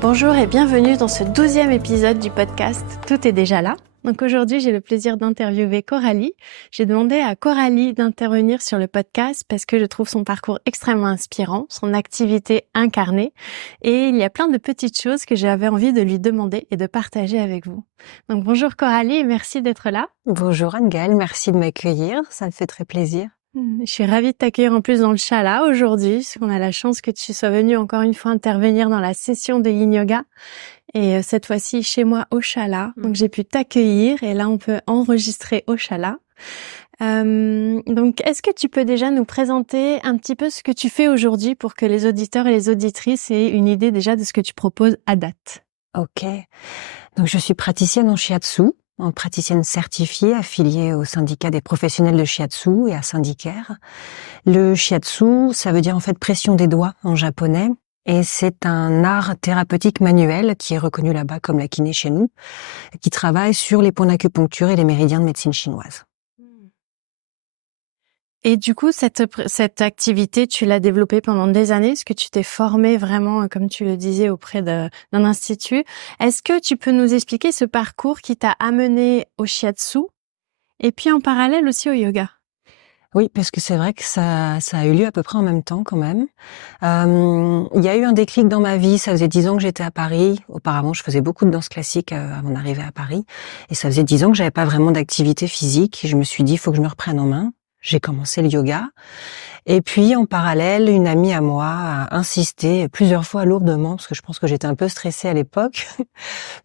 Bonjour et bienvenue dans ce 12e épisode du podcast Tout est déjà là. Donc aujourd'hui, j'ai le plaisir d'interviewer Coralie. J'ai demandé à Coralie d'intervenir sur le podcast parce que je trouve son parcours extrêmement inspirant, son activité incarnée. Et il y a plein de petites choses que j'avais envie de lui demander et de partager avec vous. Donc bonjour Coralie et merci d'être là. Bonjour Anne-Gaëlle, merci de m'accueillir, ça me fait très plaisir. Je suis ravie de t'accueillir en plus dans le Chala aujourd'hui, parce qu'on a la chance que tu sois venue encore une fois intervenir dans la session de Yin Yoga. Et cette fois-ci chez moi au Chala. Donc j'ai pu t'accueillir et là on peut enregistrer au Chala. Donc est-ce que tu peux déjà nous présenter un petit peu ce que tu fais aujourd'hui pour que les auditeurs et les auditrices aient une idée déjà de ce que tu proposes à date? Ok, donc je suis praticienne en shiatsu, praticienne certifiée affiliée au syndicat des professionnels de shiatsu et à Syndicaire. Le shiatsu, ça veut dire en fait pression des doigts en japonais. Et c'est un art thérapeutique manuel qui est reconnu là-bas comme la kiné chez nous, qui travaille sur les points d'acupuncture et les méridiens de médecine chinoise. Et du coup, cette activité, tu l'as développée pendant des années. Est-ce que tu t'es formée vraiment, comme tu le disais, auprès d'un institut? Est-ce que tu peux nous expliquer ce parcours qui t'a amené au shiatsu et puis en parallèle aussi au yoga? Oui, parce que c'est vrai que ça a eu lieu à peu près en même temps quand même. Il y a eu un déclic dans ma vie, ça faisait 10 ans que j'étais à Paris. Auparavant, je faisais beaucoup de danse classique avant d'arriver à Paris. Et ça faisait 10 ans que j'avais pas vraiment d'activité physique. Et je me suis dit, il faut que je me reprenne en main. J'ai commencé le yoga. Et puis, en parallèle, une amie à moi a insisté plusieurs fois lourdement, parce que je pense que j'étais un peu stressée à l'époque,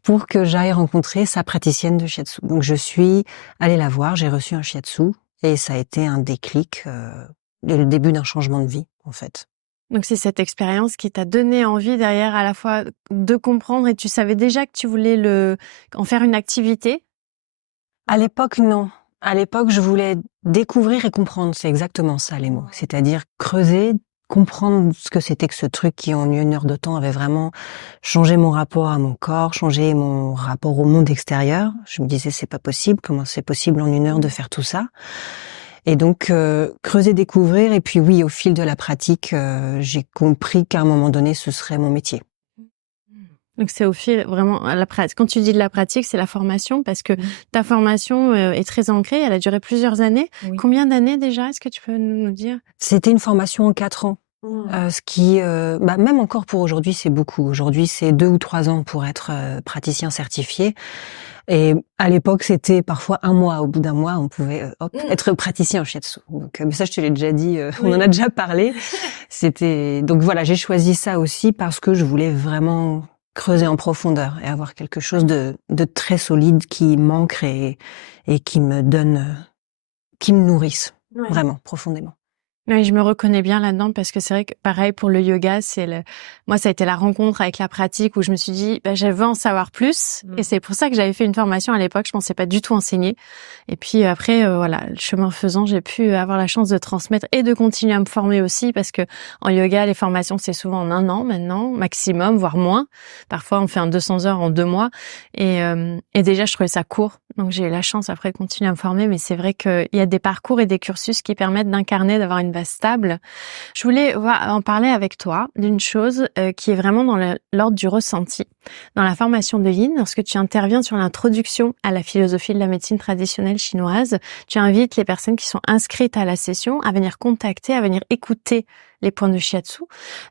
pour que j'aille rencontrer sa praticienne de shiatsu. Donc, je suis allée la voir, j'ai reçu un shiatsu. Et ça a été un déclic, et le début d'un changement de vie, en fait. Donc c'est cette expérience qui t'a donné envie derrière à la fois de comprendre et tu savais déjà que tu voulais en faire une activité? À l'époque, non. À l'époque, je voulais découvrir et comprendre. C'est exactement ça, les mots. C'est-à-dire creuser, comprendre ce que c'était que ce truc qui, en 1 heure de temps, avait vraiment changé mon rapport à mon corps, changé mon rapport au monde extérieur. Je me disais, c'est pas possible. Comment c'est possible en 1 heure de faire tout ça? Et donc, creuser, découvrir. Et puis oui, au fil de la pratique, j'ai compris qu'à un moment donné, ce serait mon métier. Donc c'est au fil vraiment la pratique. Quand tu dis de la pratique, c'est la formation parce que ta formation est très ancrée, elle a duré plusieurs années. Oui. Combien d'années déjà? Est-ce que tu peux nous dire? C'était une formation en 4 ans. Ce qui, même encore pour aujourd'hui, c'est beaucoup. Aujourd'hui, c'est 2 ou 3 ans pour être praticien certifié. Et à l'époque, c'était parfois 1 mois. Au bout d'1 mois, on pouvait être praticien en shiatsu. Donc, mais ça, je te l'ai déjà dit, on en a déjà parlé. Donc voilà, j'ai choisi ça aussi parce que je voulais vraiment creuser en profondeur et avoir quelque chose de très solide qui m'ancre et qui me donne, qui me nourrisse vraiment profondément. Oui, je me reconnais bien là-dedans parce que c'est vrai que pareil pour le yoga, moi ça a été la rencontre avec la pratique où je me suis dit je veux en savoir plus et c'est pour ça que j'avais fait une formation à l'époque, je pensais pas du tout enseigner. Et puis après voilà, le chemin faisant, j'ai pu avoir la chance de transmettre et de continuer à me former aussi parce que en yoga, les formations c'est souvent en 1 an maintenant, maximum, voire moins. Parfois on fait un 200 heures en 2 mois et déjà je trouvais ça court. Donc j'ai eu la chance après de continuer à me former, mais c'est vrai qu'il y a des parcours et des cursus qui permettent d'incarner, d'avoir une base stable. Je voulais en parler avec toi d'une chose qui est vraiment dans l'ordre du ressenti. Dans la formation de Yin, lorsque tu interviens sur l'introduction à la philosophie de la médecine traditionnelle chinoise, tu invites les personnes qui sont inscrites à la session à venir contacter, à venir écouter les points de shiatsu.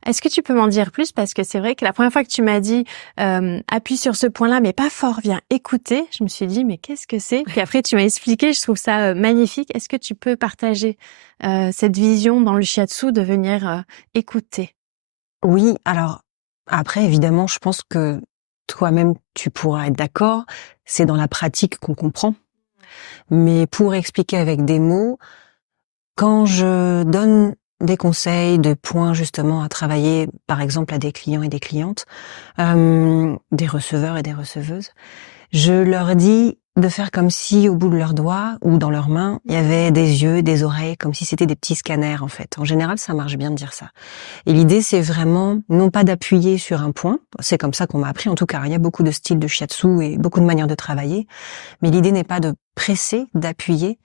Est-ce que tu peux m'en dire plus? Parce que c'est vrai que la première fois que tu m'as dit appuie sur ce point-là, mais pas fort, viens écouter, je me suis dit mais qu'est-ce que c'est? Puis après tu m'as expliqué, je trouve ça magnifique. Est-ce que tu peux partager cette vision dans le shiatsu de venir écouter? Oui, alors après évidemment, je pense que toi-même tu pourras être d'accord, c'est dans la pratique qu'on comprend. Mais pour expliquer avec des mots, quand je donne des conseils, de points justement à travailler, par exemple à des clients et des clientes, des receveurs et des receveuses, je leur dis de faire comme si au bout de leurs doigts ou dans leurs mains, il y avait des yeux, des oreilles, comme si c'était des petits scanners en fait. En général, ça marche bien de dire ça. Et l'idée, c'est vraiment non pas d'appuyer sur un point, c'est comme ça qu'on m'a appris en tout cas, il y a beaucoup de styles de shiatsu et beaucoup de manières de travailler, mais l'idée n'est pas de presser, d'appuyer,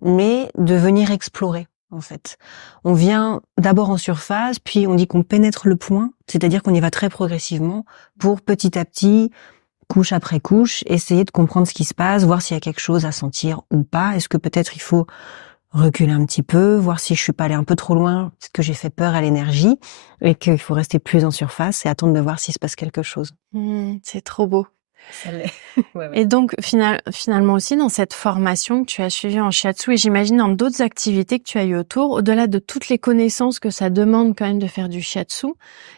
mais de venir explorer. en fait. On vient d'abord en surface, puis on dit qu'on pénètre le point, c'est-à-dire qu'on y va très progressivement pour petit à petit, couche après couche, essayer de comprendre ce qui se passe, voir s'il y a quelque chose à sentir ou pas. Est-ce que peut-être il faut reculer un petit peu, voir si je suis pas allée un peu trop loin, parce que j'ai fait peur à l'énergie, et qu'il faut rester plus en surface et attendre de voir s'il se passe quelque chose. C'est trop beau. Ça l'est. Ouais. Et donc, finalement aussi, dans cette formation que tu as suivie en shiatsu, et j'imagine dans d'autres activités que tu as eues autour, au-delà de toutes les connaissances que ça demande quand même de faire du shiatsu,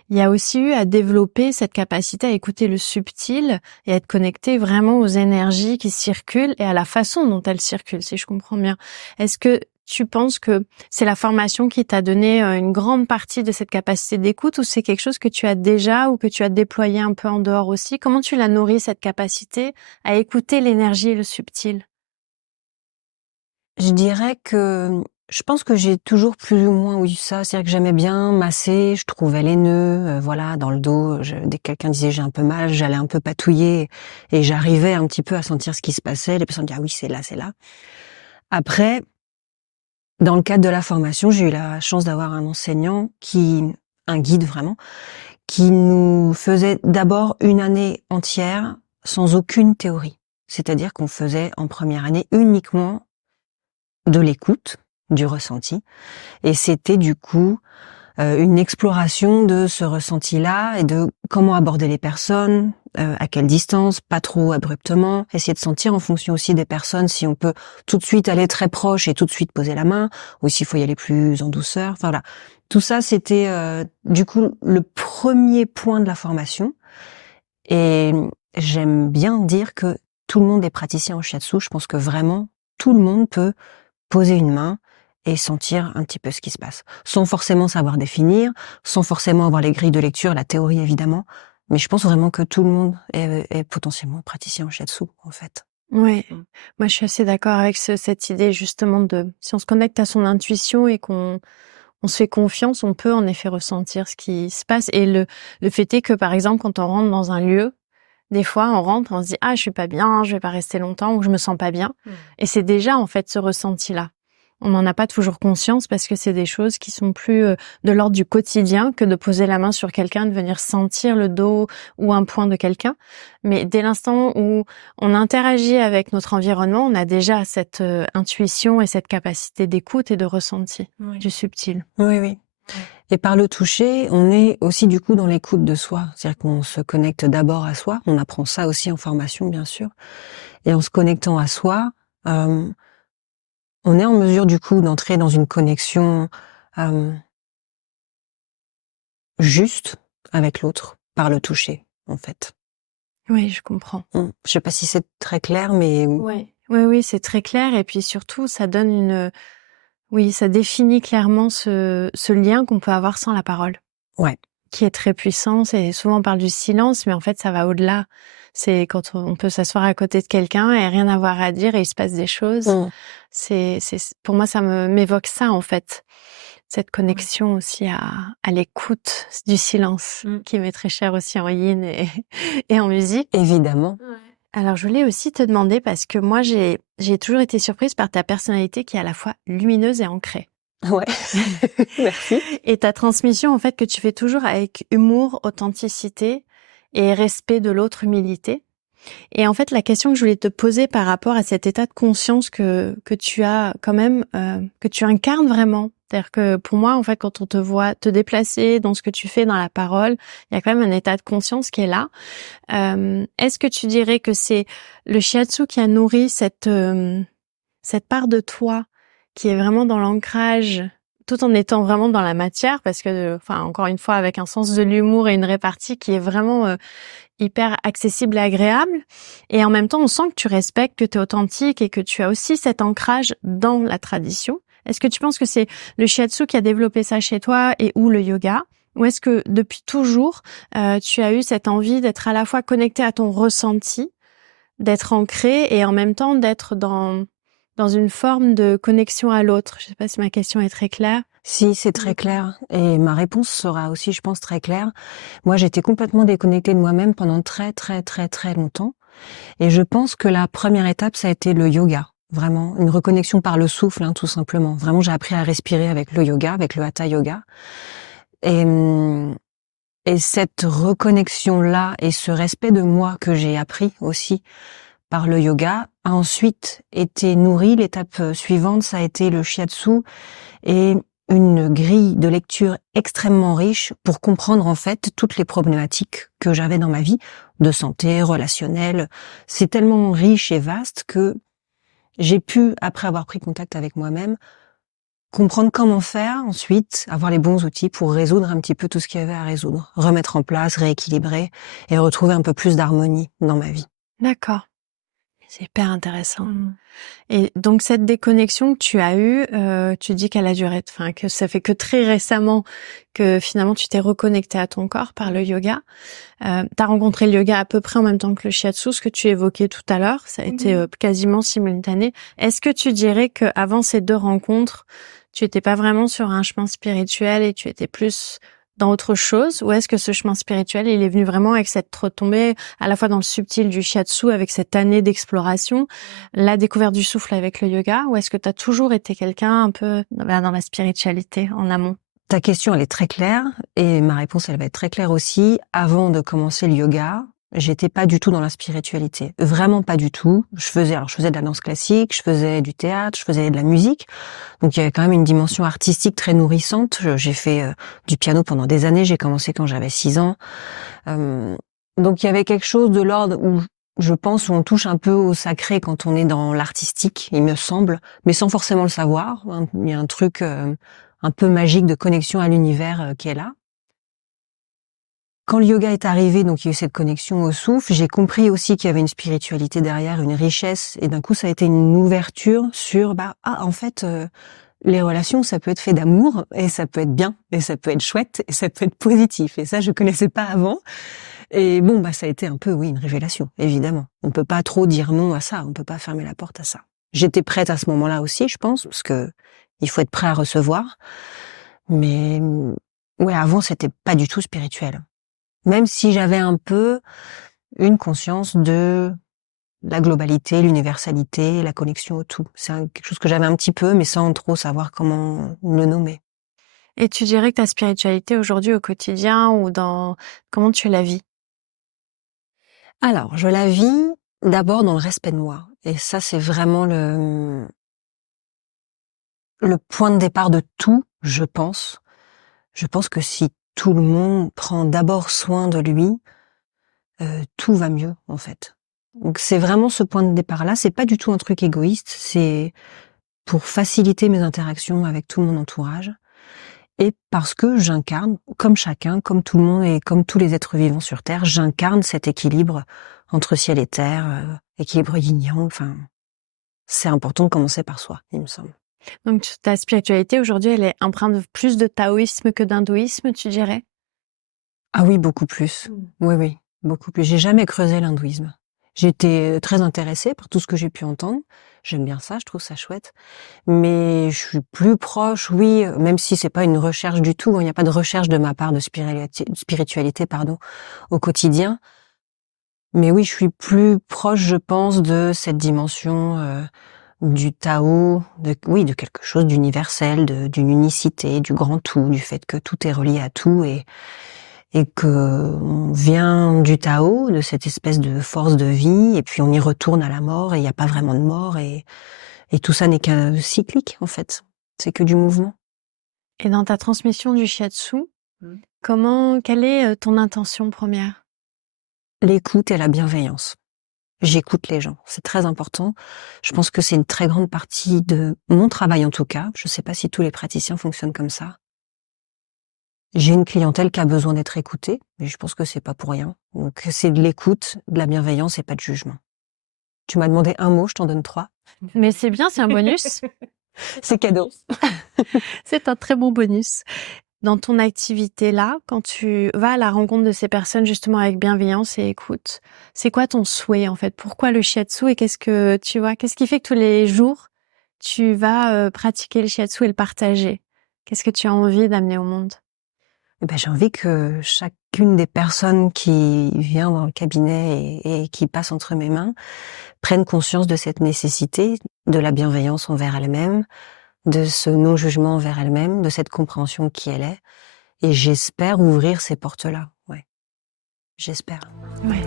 il y a aussi eu à développer cette capacité à écouter le subtil et à être connecté vraiment aux énergies qui circulent et à la façon dont elles circulent, si je comprends bien. Est-ce que tu penses que c'est la formation qui t'a donné une grande partie de cette capacité d'écoute, ou c'est quelque chose que tu as déjà ou que tu as déployé un peu en dehors aussi? Comment tu l'as nourri, cette capacité à écouter l'énergie et le subtil? Je dirais que je pense que j'ai toujours plus ou moins eu ça, c'est-à-dire que j'aimais bien masser, je trouvais les nœuds, voilà, dans le dos. Dès que quelqu'un disait j'ai un peu mal, j'allais un peu patouiller et j'arrivais un petit peu à sentir ce qui se passait. Les personnes disaient ah oui c'est là, c'est là. Après, dans le cadre de la formation, j'ai eu la chance d'avoir un enseignant un guide vraiment, qui nous faisait d'abord une année entière sans aucune théorie. C'est-à-dire qu'on faisait en première année uniquement de l'écoute, du ressenti. Et c'était du coup une exploration de ce ressenti-là et de comment aborder les personnes, à quelle distance, pas trop abruptement, essayer de sentir en fonction aussi des personnes si on peut tout de suite aller très proche et tout de suite poser la main, ou s'il faut y aller plus en douceur. Enfin voilà. Tout ça, c'était du coup le premier point de la formation. Et j'aime bien dire que tout le monde est praticien en shiatsu. Je pense que vraiment, tout le monde peut poser une main et sentir un petit peu ce qui se passe. Sans forcément savoir définir, sans forcément avoir les grilles de lecture, la théorie évidemment. Mais je pense vraiment que tout le monde est potentiellement praticien en shiatsu, en fait. Oui, moi je suis assez d'accord avec cette idée justement de si on se connecte à son intuition et qu'on se fait confiance, on peut en effet ressentir ce qui se passe. Et le fait est que par exemple quand on rentre dans un lieu, des fois on rentre, on se dit ah je suis pas bien, je vais pas rester longtemps ou je me sens pas bien. Et c'est déjà en fait ce ressenti-là. On n'en a pas toujours conscience parce que c'est des choses qui sont plus de l'ordre du quotidien que de poser la main sur quelqu'un, de venir sentir le dos ou un point de quelqu'un. Mais dès l'instant où on interagit avec notre environnement, on a déjà cette intuition et cette capacité d'écoute et de ressenti du subtil. Oui, oui. Et par le toucher, on est aussi du coup dans l'écoute de soi. C'est-à-dire qu'on se connecte d'abord à soi. On apprend ça aussi en formation, bien sûr. Et en se connectant à soi, on est en mesure du coup d'entrer dans une connexion juste avec l'autre par le toucher, en fait. Oui, je comprends. Je sais pas si c'est très clair, mais Oui, c'est très clair. Et puis surtout, ça donne ça définit clairement ce lien qu'on peut avoir sans la parole. Ouais. Qui est très puissant. C'est souvent on parle du silence, mais en fait, ça va au-delà. C'est quand on peut s'asseoir à côté de quelqu'un et rien avoir à dire et il se passe des choses. C'est pour moi, ça m'évoque ça, en fait. Cette connexion aussi à l'écoute du silence, qui m'est très cher aussi en yin et en musique. Évidemment. Alors, je voulais aussi te demander, parce que moi, j'ai toujours été surprise par ta personnalité qui est à la fois lumineuse et ancrée. Ouais. Merci. Et ta transmission, en fait, que tu fais toujours avec humour, authenticité et respect de l'autre, humilité. Et en fait, la question que je voulais te poser par rapport à cet état de conscience que tu as quand même, que tu incarnes vraiment. C'est-à-dire que pour moi, en fait, quand on te voit te déplacer dans ce que tu fais, dans la parole, il y a quand même un état de conscience qui est là. Est-ce que tu dirais que c'est le shiatsu qui a nourri cette part de toi qui est vraiment dans l'ancrage, tout en étant vraiment dans la matière, parce que, enfin, encore une fois, avec un sens de l'humour et une répartie qui est vraiment hyper accessible et agréable. Et en même temps, on sent que tu respectes, que tu es authentique et que tu as aussi cet ancrage dans la tradition. Est-ce que tu penses que c'est le shiatsu qui a développé ça chez toi et ou le yoga? Ou est-ce que depuis toujours, tu as eu cette envie d'être à la fois connecté à ton ressenti, d'être ancré et en même temps d'être dans une forme de connexion à l'autre? Je sais pas si ma question est très claire. Si, c'est très clair. Et ma réponse sera aussi, je pense, très claire. Moi, j'étais complètement déconnectée de moi-même pendant très, très, très, très longtemps. Et je pense que la première étape, ça a été le yoga. Vraiment, une reconnexion par le souffle, hein, tout simplement. Vraiment, j'ai appris à respirer avec le yoga, avec le hatha yoga. Et, et cette reconnexion-là et ce respect de moi que j'ai appris aussi par le yoga a ensuite été nourri. L'étape suivante, ça a été le shiatsu et une grille de lecture extrêmement riche pour comprendre en fait toutes les problématiques que j'avais dans ma vie, de santé, relationnelle. C'est tellement riche et vaste que j'ai pu, après avoir pris contact avec moi-même, comprendre comment faire ensuite, avoir les bons outils pour résoudre un petit peu tout ce qu'il y avait à résoudre, remettre en place, rééquilibrer et retrouver un peu plus d'harmonie dans ma vie. D'accord. C'est hyper intéressant. Et donc cette déconnexion que tu as eue, tu dis qu'elle a duré, enfin que ça fait que très récemment que finalement tu t'es reconnecté à ton corps par le yoga. T'as rencontré le yoga à peu près en même temps que le shiatsu, ce que tu évoquais tout à l'heure, ça a été quasiment simultané. Est-ce que tu dirais que avant ces deux rencontres, tu étais pas vraiment sur un chemin spirituel et tu étais plus dans autre chose, ou est-ce que ce chemin spirituel, il est venu vraiment avec cette retombée, à la fois dans le subtil du shiatsu, avec cette année d'exploration, la découverte du souffle avec le yoga, ou est-ce que tu as toujours été quelqu'un un peu dans la spiritualité en amont? Ta question, elle est très claire et ma réponse, elle va être très claire aussi. Avant de commencer le yoga, j'étais pas du tout dans la spiritualité. Vraiment pas du tout. Je faisais de la danse classique, je faisais du théâtre, je faisais de la musique. Donc il y avait quand même une dimension artistique très nourrissante. J'ai fait du piano pendant des années. J'ai commencé quand j'avais 6 ans. Donc il y avait quelque chose de l'ordre où je pense où on touche un peu au sacré quand on est dans l'artistique, il me semble, mais sans forcément le savoir. Il y a un truc un peu magique de connexion à l'univers qui est là. Quand le yoga est arrivé, donc il y a eu cette connexion au souffle, j'ai compris aussi qu'il y avait une spiritualité derrière, une richesse, et d'un coup ça a été une ouverture sur en fait les relations ça peut être fait d'amour et ça peut être bien et ça peut être chouette et ça peut être positif, et ça je connaissais pas avant. Et bon ça a été un peu une révélation, évidemment. On peut pas trop dire non à ça, on peut pas fermer la porte à ça. J'étais prête à ce moment-là aussi, je pense, parce que il faut être prêt à recevoir. Mais ouais, avant c'était pas du tout spirituel. Même si j'avais un peu une conscience de la globalité, l'universalité, la connexion au tout. C'est quelque chose que j'avais un petit peu, mais sans trop savoir comment le nommer. Et tu dirais que ta spiritualité aujourd'hui au quotidien comment tu la vis? Alors, je la vis d'abord dans le respect de moi. Et ça, c'est vraiment le point de départ de tout, je pense. Je pense que si tout le monde prend d'abord soin de lui, tout va mieux, en fait. Donc c'est vraiment ce point de départ-là. C'est pas du tout un truc égoïste. C'est pour faciliter mes interactions avec tout mon entourage. Et parce que j'incarne, comme chacun, comme tout le monde et comme tous les êtres vivants sur Terre, j'incarne cet équilibre entre ciel et terre, équilibre yin-yang. Enfin, c'est important de commencer par soi, il me semble. Donc ta spiritualité aujourd'hui, elle est empreinte de plus de taoïsme que d'hindouisme, tu dirais? Ah oui, beaucoup plus. Oui, oui, beaucoup plus. J'ai jamais creusé l'hindouisme. J'étais très intéressée par tout ce que j'ai pu entendre. J'aime bien ça, je trouve ça chouette. Mais je suis plus proche, oui, même si c'est pas une recherche du tout. Il n'y a pas de recherche de ma part de spiritualité, au quotidien. Mais oui, je suis plus proche, je pense, de cette dimension du Tao, de quelque chose d'universel, d'une unicité, du grand tout, du fait que tout est relié à tout et que on vient du Tao, de cette espèce de force de vie, et puis on y retourne à la mort et il n'y a pas vraiment de mort et tout ça n'est qu'un cyclique en fait. C'est que du mouvement. Et dans ta transmission du shiatsu, quelle est ton intention première? L'écoute et la bienveillance. J'écoute les gens, c'est très important. Je pense que c'est une très grande partie de mon travail en tout cas. Je ne sais pas si tous les praticiens fonctionnent comme ça. J'ai une clientèle qui a besoin d'être écoutée, mais je pense que c'est pas pour rien. Donc c'est de l'écoute, de la bienveillance et pas de jugement. Tu m'as demandé un mot, je t'en donne 3. Mais c'est bien, c'est un bonus. C'est cadeau. C'est un très bon bonus. Dans ton activité là, quand tu vas à la rencontre de ces personnes justement avec bienveillance et écoute, c'est quoi ton souhait en fait? Pourquoi le shiatsu et qu'est-ce qui fait que tous les jours tu vas pratiquer le shiatsu et le partager? Qu'est-ce que tu as envie d'amener au monde? eh ben, j'ai envie que chacune des personnes qui vient dans le cabinet et qui passe entre mes mains prenne conscience de cette nécessité, de la bienveillance envers elle-même, de ce non-jugement envers elle-même, de cette compréhension qui elle est. Et j'espère ouvrir ces portes-là. Ouais, j'espère. Ouais.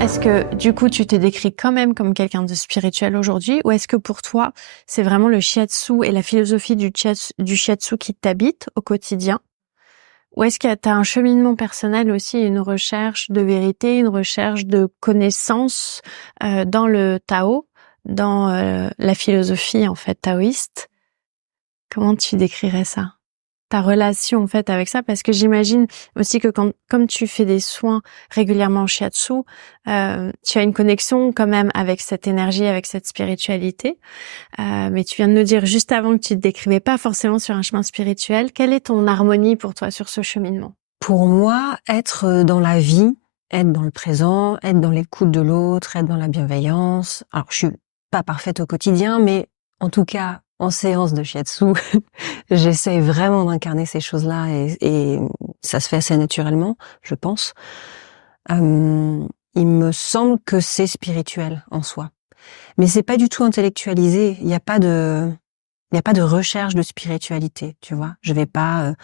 Est-ce que, du coup, tu te décris quand même comme quelqu'un de spirituel aujourd'hui, ou est-ce que pour toi, c'est vraiment le shiatsu et la philosophie du shiatsu qui t'habite au quotidien? Ou est-ce que tu as un cheminement personnel aussi, une recherche de vérité, une recherche de connaissances dans le Tao, dans la philosophie en fait taoïste? Comment tu décrirais ça? Ta relation en fait avec ça, parce que j'imagine aussi que comme tu fais des soins régulièrement en shiatsu, tu as une connexion quand même avec cette énergie, avec cette spiritualité. Mais tu viens de nous dire juste avant que tu te décrivais pas forcément sur un chemin spirituel. Quelle est ton harmonie pour toi sur ce cheminement? Pour moi, être dans la vie, être dans le présent, être dans l'écoute de l'autre, être dans la bienveillance. Alors, je suis pas parfaite au quotidien, mais en tout cas, en séance de shiatsu, j'essaie vraiment d'incarner ces choses-là et ça se fait assez naturellement, je pense. Il me semble que c'est spirituel en soi. Mais c'est pas du tout intellectualisé. Il n'y a pas de recherche de spiritualité, tu vois. Je vais pas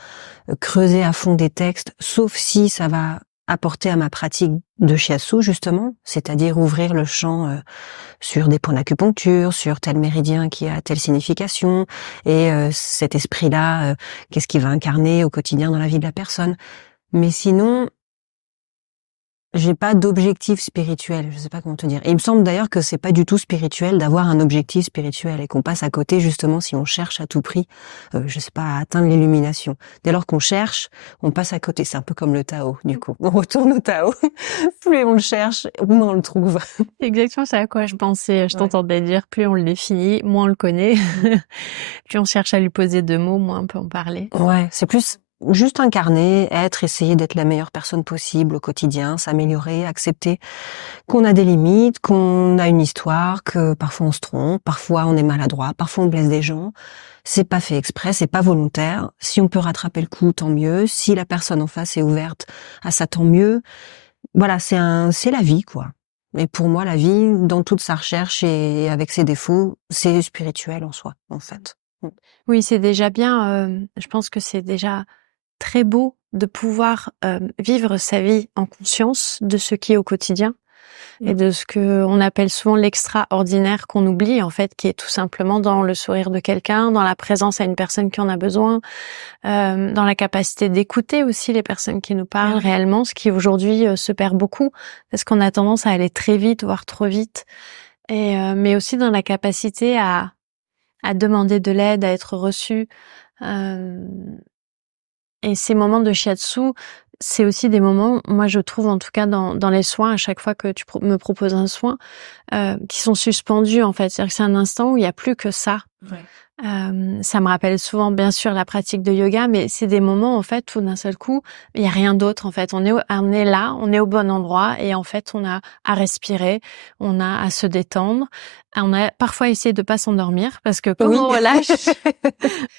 creuser à fond des textes, sauf si ça va apporter à ma pratique de shiatsu, justement, c'est-à-dire ouvrir le champ sur des points d'acupuncture, sur tel méridien qui a telle signification, et cet esprit-là, qu'est-ce qu'il va incarner au quotidien dans la vie de la personne. Mais sinon, j'ai pas d'objectif spirituel, je sais pas comment te dire. Et il me semble d'ailleurs que c'est pas du tout spirituel d'avoir un objectif spirituel et qu'on passe à côté justement si on cherche à tout prix, je sais pas, à atteindre l'illumination. Dès lors qu'on cherche, on passe à côté. C'est un peu comme le Tao, du coup. On retourne au Tao. Plus on le cherche, moins on le trouve. C'est exactement ça à quoi je pensais. Je Ouais. t'entendais dire, plus on le définit, moins on le connaît. Plus on cherche à lui poser 2 mots, moins on peut en parler. Ouais, c'est plus juste incarner, essayer d'être la meilleure personne possible au quotidien, s'améliorer, accepter qu'on a des limites, qu'on a une histoire, que parfois on se trompe, parfois on est maladroit, parfois on blesse des gens. C'est pas fait exprès, c'est pas volontaire. Si on peut rattraper le coup, tant mieux. Si la personne en face est ouverte à ça, tant mieux. Voilà, c'est la vie, quoi. Et pour moi, la vie, dans toute sa recherche et avec ses défauts, c'est spirituel en soi, en fait. Oui, c'est déjà bien, je pense que c'est déjà très beau de pouvoir vivre sa vie en conscience de ce qui est au quotidien et de ce que on appelle souvent l'extraordinaire qu'on oublie en fait, qui est tout simplement dans le sourire de quelqu'un, dans la présence à une personne qui en a besoin, dans la capacité d'écouter aussi les personnes qui nous parlent réellement, ce qui aujourd'hui se perd beaucoup parce qu'on a tendance à aller très vite, voire trop vite, et mais aussi dans la capacité à demander de l'aide, à être reçu. Et ces moments de shiatsu, c'est aussi des moments, moi je trouve en tout cas dans les soins, à chaque fois que tu me proposes un soin, qui sont suspendus en fait. C'est-à-dire que c'est un instant où il y a plus que ça. Ouais. Ça me rappelle souvent bien sûr la pratique de yoga, mais c'est des moments en fait où d'un seul coup, il y a rien d'autre en fait. On est là, on est au bon endroit et en fait on a à respirer, on a à se détendre. On a parfois essayé de pas s'endormir parce que comme Oui. on relâche,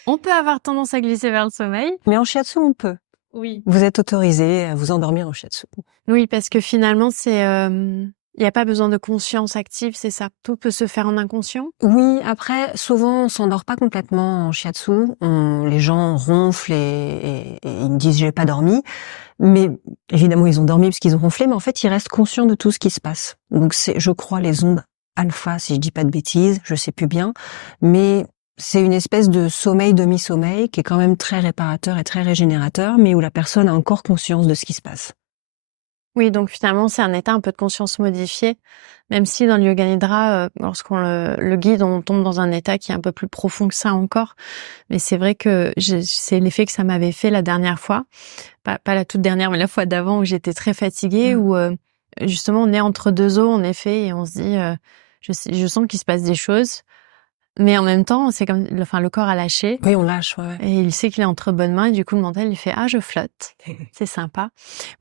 on peut avoir tendance à glisser vers le sommeil. Mais en shiatsu, on peut. Oui. Vous êtes autorisé à vous endormir en shiatsu. Oui, parce que finalement, il y a pas besoin de conscience active, c'est ça. Tout peut se faire en inconscient. Oui, après, souvent, on s'endort pas complètement en shiatsu. Les gens ronflent et ils me disent j'ai pas dormi. Mais évidemment, ils ont dormi parce qu'ils ont ronflé, mais en fait, ils restent conscients de tout ce qui se passe. Donc c'est, je crois, les ondes alpha, si je dis pas de bêtises, je sais plus bien. Mais c'est une espèce de sommeil, demi-sommeil, qui est quand même très réparateur et très régénérateur, mais où la personne a encore conscience de ce qui se passe. Oui, donc finalement, c'est un état un peu de conscience modifié, même si dans le yoga nidra, lorsqu'on le guide, on tombe dans un état qui est un peu plus profond que ça encore. Mais c'est vrai que c'est l'effet que ça m'avait fait la dernière fois, pas la toute dernière, mais la fois d'avant où j'étais très fatiguée, où justement on est entre deux eaux en effet et on se dit, je sens qu'il se passe des choses, Mais en même temps, c'est comme, le corps a lâché. Oui, on lâche, ouais. Et il sait qu'il est entre bonnes mains et du coup, le mental, il fait, ah, je flotte. C'est sympa.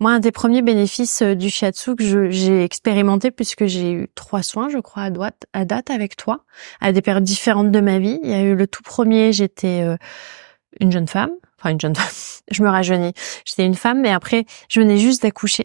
Moi, un des premiers bénéfices du shiatsu que j'ai expérimenté puisque j'ai eu 3 soins, je crois, à date avec toi, à des périodes différentes de ma vie. Il y a eu le tout premier, j'étais une jeune femme. Enfin, une jeune femme. Je me rajeunis. J'étais une femme, mais après, je venais juste d'accoucher.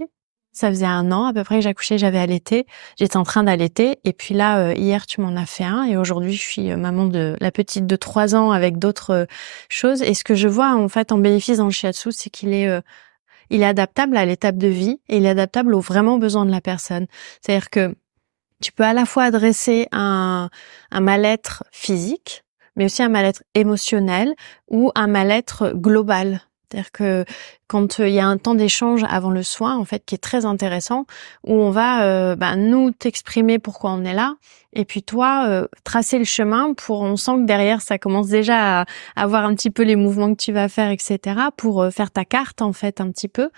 Ça faisait 1 an à peu près que j'accouchais, j'avais allaité. J'étais en train d'allaiter. Et puis là, hier, tu m'en as fait un. Et aujourd'hui, je suis maman de la petite de 3 ans avec d'autres choses. Et ce que je vois, en fait, en bénéfice dans le shiatsu, c'est qu'il est adaptable à l'étape de vie et il est adaptable aux vraiment besoins de la personne. C'est-à-dire que tu peux à la fois adresser un mal-être physique, mais aussi un mal-être émotionnel ou un mal-être global. C'est-à-dire que quand il y a un temps d'échange avant le soin, en fait, qui est très intéressant, où on va nous t'exprimer pourquoi on est là, et puis toi tracer le chemin pour. On sent que derrière ça commence déjà à voir un petit peu les mouvements que tu vas faire, etc. pour faire ta carte en fait un petit peu.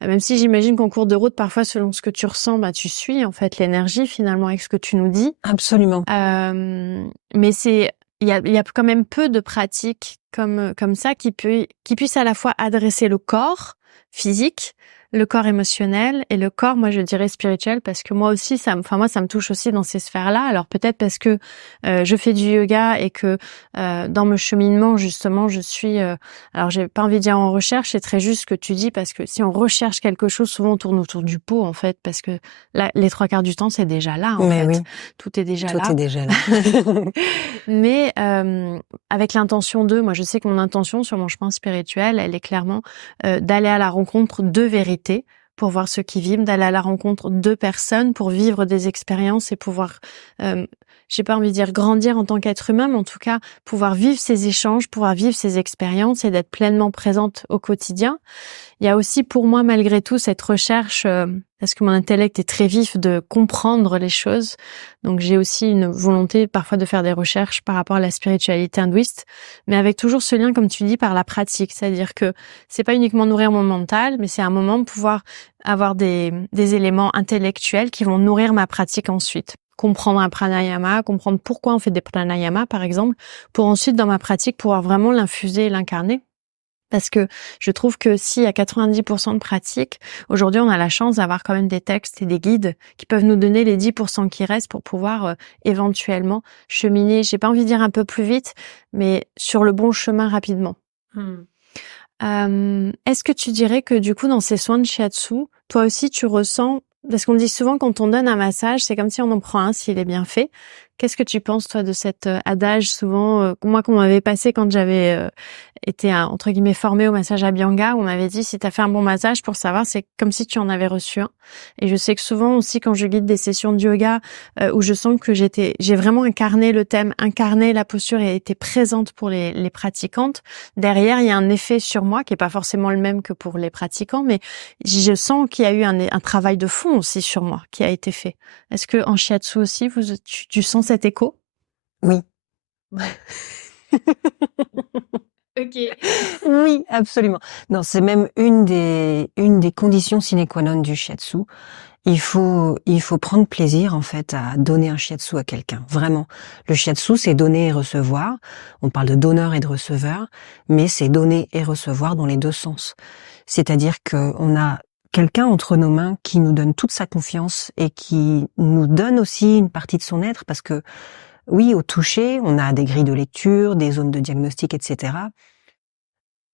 Même si j'imagine qu'en cours de route, parfois selon ce que tu ressens, tu suis en fait l'énergie finalement avec ce que tu nous dis. Absolument. Mais il y a quand même peu de pratiques comme ça qui puissent à la fois adresser le corps physique, le corps émotionnel et le corps, moi je dirais spirituel, parce que moi aussi ça me touche aussi dans ces sphères-là. Alors peut-être parce que je fais du yoga et que dans mon cheminement justement je suis alors j'ai pas envie de dire en recherche, c'est très juste ce que tu dis, parce que si on recherche quelque chose, souvent on tourne autour du pot en fait, parce que là les 3/4 du temps c'est déjà là en fait. Oui. Tout est déjà là. Tout est déjà là. Mais avec l'intention moi je sais que mon intention sur mon chemin spirituel, elle est clairement d'aller à la rencontre de vérités pour voir ce qui vibre, d'aller à la rencontre de personnes pour vivre des expériences et pouvoir, j'ai pas envie de dire grandir en tant qu'être humain, mais en tout cas pouvoir vivre ces échanges, pouvoir vivre ces expériences et d'être pleinement présente au quotidien. Il y a aussi pour moi malgré tout cette recherche, parce que mon intellect est très vif, de comprendre les choses. Donc j'ai aussi une volonté parfois de faire des recherches par rapport à la spiritualité hindouiste, mais avec toujours ce lien, comme tu dis, par la pratique. C'est-à-dire que c'est pas uniquement nourrir mon mental, mais c'est un moment de pouvoir avoir des éléments intellectuels qui vont nourrir ma pratique ensuite. Comprendre un pranayama, comprendre pourquoi on fait des pranayamas par exemple, pour ensuite dans ma pratique pouvoir vraiment l'infuser et l'incarner. Parce que je trouve que s'il y a 90% de pratique, aujourd'hui on a la chance d'avoir quand même des textes et des guides qui peuvent nous donner les 10% qui restent pour pouvoir éventuellement cheminer, j'ai pas envie de dire un peu plus vite, mais sur le bon chemin rapidement. Est-ce que tu dirais que du coup dans ces soins de shiatsu, toi aussi tu ressens, parce qu'on dit souvent quand on donne un massage, c'est comme si on en prend un s'il est bien fait. Qu'est-ce que tu penses toi de cet adage souvent, moi qu'on m'avait passé quand j'avais été entre guillemets formée au massage Abhyanga, où on m'avait dit si t'as fait un bon massage, pour savoir c'est comme si tu en avais reçu un. Et je sais que souvent aussi quand je guide des sessions de yoga où je sens que j'ai vraiment incarné le thème, incarné la posture et été présente pour les pratiquantes, derrière il y a un effet sur moi qui est pas forcément le même que pour les pratiquants, mais je sens qu'il y a eu un travail de fond aussi sur moi qui a été fait. Est-ce que en shiatsu aussi tu sens cet écho? Oui. Ok. Oui, absolument. Non, c'est même une des conditions sine qua non du shiatsu. Il faut prendre plaisir, en fait, à donner un shiatsu à quelqu'un. Vraiment. Le shiatsu, c'est donner et recevoir. On parle de donneur et de receveur, mais c'est donner et recevoir dans les deux sens. C'est-à-dire qu'on a quelqu'un entre nos mains qui nous donne toute sa confiance et qui nous donne aussi une partie de son être, parce que, oui, au toucher, on a des grilles de lecture, des zones de diagnostic, etc.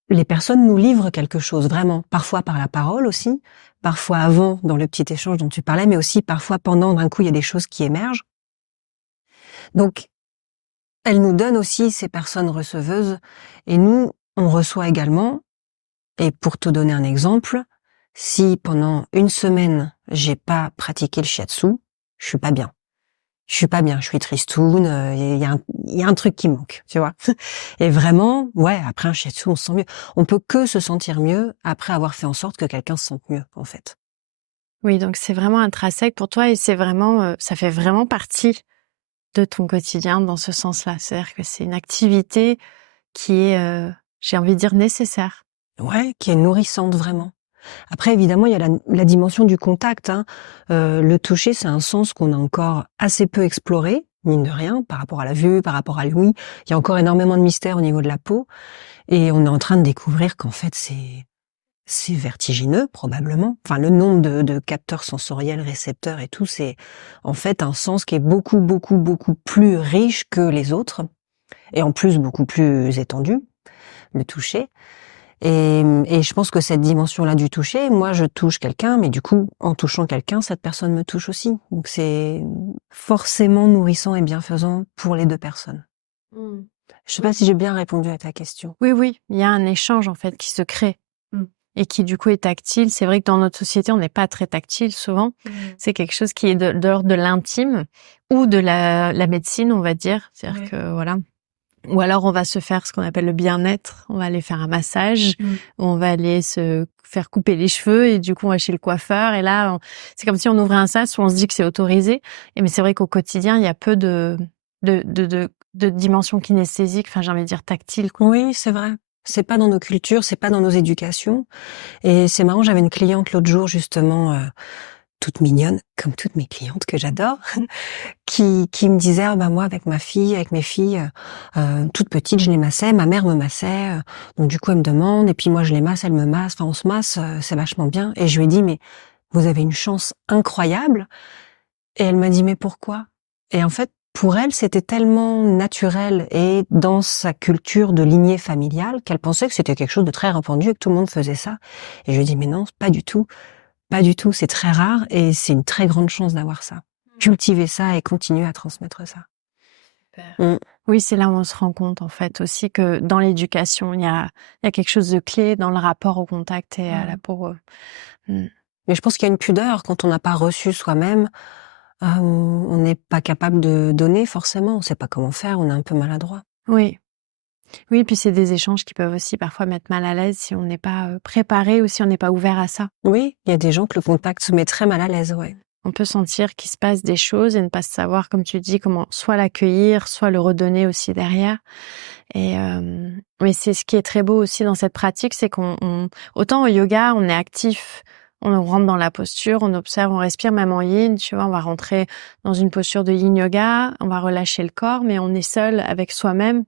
Les personnes nous livrent quelque chose, vraiment. Parfois par la parole aussi, parfois avant, dans le petit échange dont tu parlais, mais aussi parfois pendant, d'un coup, il y a des choses qui émergent. Donc, elles nous donnent aussi ces personnes receveuses, et nous, on reçoit également. Et pour te donner un exemple, si pendant 1 semaine, j'ai pas pratiqué le shiatsu, je suis pas bien. Je suis pas bien, je suis tristoune, il y a un truc qui manque, tu vois. Et vraiment, ouais, après un shiatsu, on se sent mieux. On peut que se sentir mieux après avoir fait en sorte que quelqu'un se sente mieux, en fait. Oui, donc c'est vraiment intrinsèque pour toi et c'est vraiment, ça fait vraiment partie de ton quotidien dans ce sens-là. C'est-à-dire que c'est une activité qui est, j'ai envie de dire nécessaire. Ouais, qui est nourrissante vraiment. Après, évidemment, il y a la dimension du contact, hein. Le toucher, c'est un sens qu'on a encore assez peu exploré, mine de rien, par rapport à la vue, par rapport à l'ouïe. Il y a encore énormément de mystères au niveau de la peau. Et on est en train de découvrir qu'en fait, c'est vertigineux, probablement. Enfin, le nombre de capteurs sensoriels, récepteurs et tout, c'est en fait un sens qui est beaucoup, beaucoup, beaucoup plus riche que les autres. Et en plus, beaucoup plus étendu, le toucher. Et je pense que cette dimension-là du toucher, moi, je touche quelqu'un, mais du coup, en touchant quelqu'un, cette personne me touche aussi. Donc, c'est forcément nourrissant et bienfaisant pour les deux personnes. Mm. Je sais pas si j'ai bien répondu à ta question. Oui, il y a un échange en fait qui se crée et qui du coup est tactile. C'est vrai que dans notre société, on n'est pas très tactile souvent. C'est quelque chose qui est de l'ordre de l'intime ou de la médecine, on va dire. C'est-à-dire que voilà. Ou alors on va se faire ce qu'on appelle le bien-être. On va aller faire un massage, on va aller se faire couper les cheveux et du coup on va chez le coiffeur. Et là, c'est comme si on ouvrait un sas où on se dit que c'est autorisé. Mais c'est vrai qu'au quotidien, il y a peu de dimensions kinesthésiques. Enfin, j'ai envie de dire tactiles. Oui, c'est vrai. C'est pas dans nos cultures, c'est pas dans nos éducations. Et c'est marrant, j'avais une cliente l'autre jour justement, toute mignonne, comme toutes mes clientes que j'adore, qui me disait moi avec mes filles toutes petites, je les massais, ma mère me massait, donc du coup elle me demande et puis moi je les masse, elle me masse, enfin on se masse, c'est vachement bien. Et je lui ai dit mais vous avez une chance incroyable. Et elle m'a dit mais pourquoi? Et en fait pour elle c'était tellement naturel et dans sa culture de lignée familiale qu'elle pensait que c'était quelque chose de très répandu et que tout le monde faisait ça. Et je lui ai dit mais non, pas du tout. Pas du tout, c'est très rare et c'est une très grande chance d'avoir ça. Cultiver ça et continuer à transmettre ça. Super. Oui, c'est là où on se rend compte en fait aussi que dans l'éducation, il y a quelque chose de clé dans le rapport au contact et à la peau. Mais je pense qu'il y a une pudeur quand on n'a pas reçu soi-même. On n'est pas capable de donner forcément, on sait pas comment faire, on est un peu maladroit. Oui, puis c'est des échanges qui peuvent aussi parfois mettre mal à l'aise si on n'est pas préparé ou si on n'est pas ouvert à ça. Oui, il y a des gens que le contact se met très mal à l'aise, ouais. On peut sentir qu'il se passe des choses et ne pas savoir, comme tu dis, comment soit l'accueillir, soit le redonner aussi derrière. Et mais c'est ce qui est très beau aussi dans cette pratique, c'est autant au yoga, on est actif, on rentre dans la posture, on observe, on respire, même en yin, tu vois, on va rentrer dans une posture de yin yoga, on va relâcher le corps, mais on est seul avec soi-même.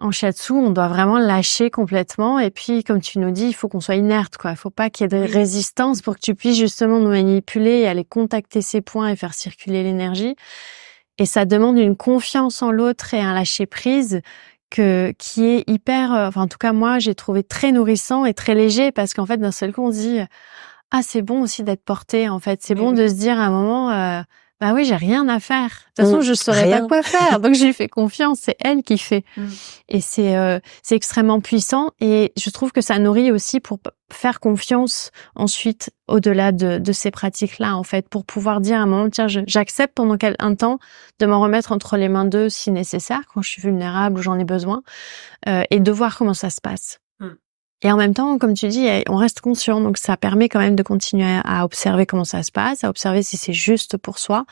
En shiatsu, on doit vraiment lâcher complètement. Et puis, comme tu nous dis, il faut qu'on soit inerte, quoi. Il faut pas qu'il y ait de résistance pour que tu puisses justement nous manipuler et aller contacter ces points et faire circuler l'énergie. Et ça demande une confiance en l'autre et un lâcher-prise qui est hyper... enfin, en tout cas, moi, j'ai trouvé très nourrissant et très léger parce qu'en fait, d'un seul coup, on se dit « Ah, c'est bon aussi d'être porté, en fait. C'est bon de se dire à un moment... bah oui, j'ai rien à faire. De toute façon, je saurais pas quoi faire. Donc, je lui fais confiance. C'est elle qui fait. Et c'est extrêmement puissant. Et je trouve que ça nourrit aussi pour faire confiance ensuite, au-delà de ces pratiques-là, en fait, pour pouvoir dire à un moment, tiens, j'accepte pendant un temps de m'en remettre entre les mains d'eux si nécessaire, quand je suis vulnérable ou j'en ai besoin, et de voir comment ça se passe. Et en même temps, comme tu dis, on reste conscient, donc ça permet quand même de continuer à observer comment ça se passe, à observer si c'est juste pour soi,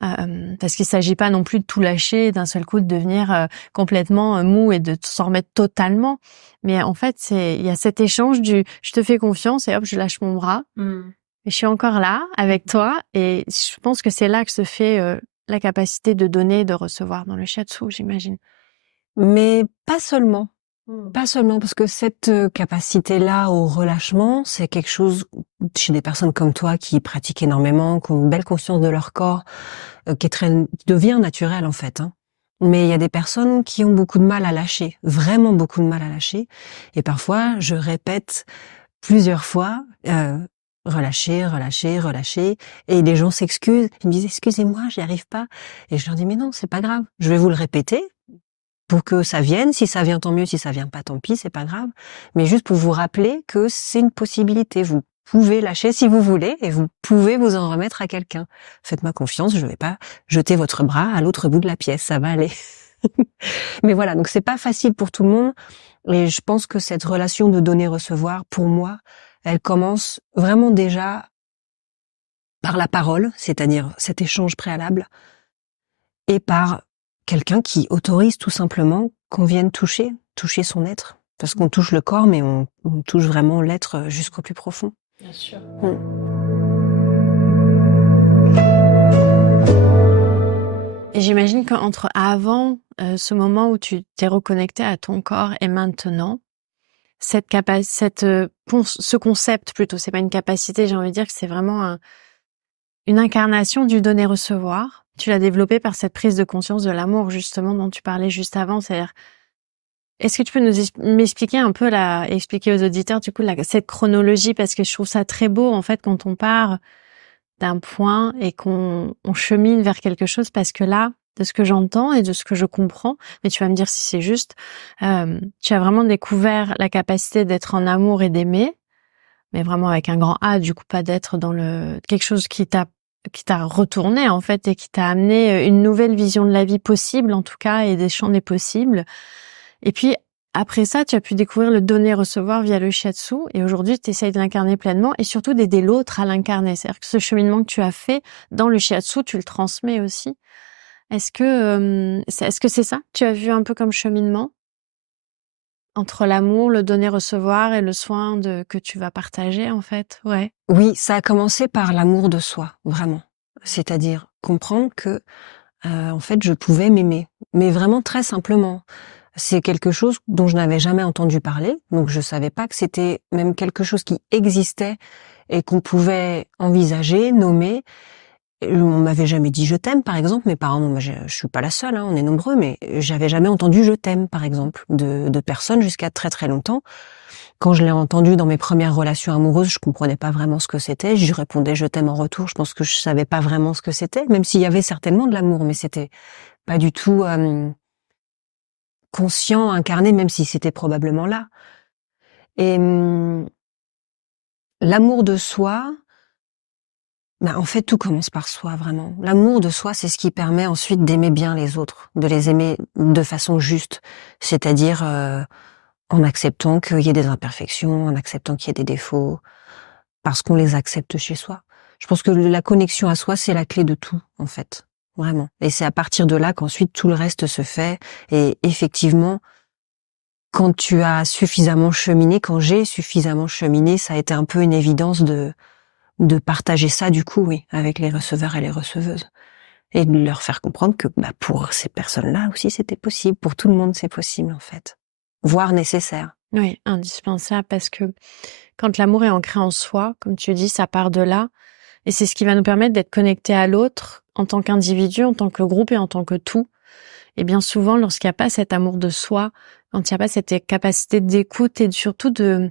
parce qu'il s'agit pas non plus de tout lâcher et d'un seul coup de devenir complètement mou et de s'en remettre totalement. Mais en fait, il y a cet échange du je te fais confiance et hop, je lâche mon bras. Et je suis encore là avec toi et je pense que c'est là que se fait la capacité de donner et de recevoir dans le shiatsu, j'imagine. Mais pas seulement. Pas seulement, parce que cette capacité-là au relâchement, c'est quelque chose chez des personnes comme toi qui pratiquent énormément, qui ont une belle conscience de leur corps, qui devient naturel en fait. Mais il y a des personnes qui ont beaucoup de mal à lâcher, vraiment beaucoup de mal à lâcher. Et parfois, je répète plusieurs fois, relâcher, relâcher, relâcher. Et les gens s'excusent. Ils me disent, excusez-moi, j'y arrive pas. Et je leur dis, mais non, c'est pas grave. Je vais vous le répéter pour que ça vienne. Si ça vient, tant mieux. Si ça vient pas, tant pis, c'est pas grave. Mais juste pour vous rappeler que c'est une possibilité. Vous pouvez lâcher si vous voulez et vous pouvez vous en remettre à quelqu'un. Faites-moi confiance, je vais pas jeter votre bras à l'autre bout de la pièce, ça va aller. Mais voilà, donc c'est pas facile pour tout le monde. Et je pense que cette relation de donner-recevoir, pour moi, elle commence vraiment déjà par la parole, c'est-à-dire cet échange préalable, et par quelqu'un qui autorise tout simplement qu'on vienne toucher son être. Parce qu'on touche le corps, mais on touche vraiment l'être jusqu'au plus profond. Bien sûr. Et j'imagine qu'entre avant ce moment où tu t'es reconnecté à ton corps et maintenant, ce concept plutôt, c'est pas une capacité, j'ai envie de dire que c'est vraiment une incarnation du donner-recevoir. Tu l'as développé par cette prise de conscience de l'amour, justement, dont tu parlais juste avant. C'est-à-dire, est-ce que tu peux m'expliquer un peu expliquer aux auditeurs, du coup, cette chronologie, parce que je trouve ça très beau, en fait, quand on part d'un point et qu'on chemine vers quelque chose, parce que là, de ce que j'entends et de ce que je comprends, mais tu vas me dire si c'est juste, tu as vraiment découvert la capacité d'être en amour et d'aimer, mais vraiment avec un grand A, du coup, pas d'être dans quelque chose qui t'a retourné, en fait, et qui t'a amené une nouvelle vision de la vie possible, en tout cas, et des champs des possibles. Et puis, après ça, tu as pu découvrir le donner-recevoir via le shiatsu, et aujourd'hui, tu essayes de l'incarner pleinement, et surtout d'aider l'autre à l'incarner. C'est-à-dire que ce cheminement que tu as fait dans le shiatsu, tu le transmets aussi. Est-ce que c'est ça que tu as vu un peu comme cheminement? Entre l'amour, le donner-recevoir et le soin que tu vas partager, en fait? Ouais. Oui, ça a commencé par l'amour de soi, vraiment. C'est-à-dire comprendre que, en fait, je pouvais m'aimer, mais vraiment très simplement. C'est quelque chose dont je n'avais jamais entendu parler, donc je savais pas que c'était même quelque chose qui existait et qu'on pouvait envisager, nommer. On m'avait jamais dit «je t'aime», par exemple. Mes parents, moi, je suis pas la seule, hein, on est nombreux, mais j'avais jamais entendu «je t'aime», par exemple, de personne jusqu'à très, très longtemps. Quand je l'ai entendu dans mes premières relations amoureuses, je comprenais pas vraiment ce que c'était. Je lui répondais «je t'aime» en retour. Je pense que je savais pas vraiment ce que c'était, même s'il y avait certainement de l'amour, mais c'était pas du tout, conscient, incarné, même si c'était probablement là. Et l'amour de soi, bah, en fait, tout commence par soi, vraiment. L'amour de soi, c'est ce qui permet ensuite d'aimer bien les autres, de les aimer de façon juste, c'est-à-dire en acceptant qu'il y ait des imperfections, en acceptant qu'il y ait des défauts, parce qu'on les accepte chez soi. Je pense que la connexion à soi, c'est la clé de tout, en fait, vraiment. Et c'est à partir de là qu'ensuite tout le reste se fait. Et effectivement, quand tu as suffisamment cheminé, quand j'ai suffisamment cheminé, ça a été un peu une évidence de partager ça, du coup, oui, avec les receveurs et les receveuses. Et de leur faire comprendre que, bah, pour ces personnes-là aussi, c'était possible. Pour tout le monde, c'est possible, en fait. Voire nécessaire. Oui, indispensable, parce que quand l'amour est ancré en soi, comme tu dis, ça part de là. Et c'est ce qui va nous permettre d'être connectés à l'autre en tant qu'individu, en tant que groupe et en tant que tout. Et bien souvent, lorsqu'il n'y a pas cet amour de soi, quand il n'y a pas cette capacité d'écoute et surtout de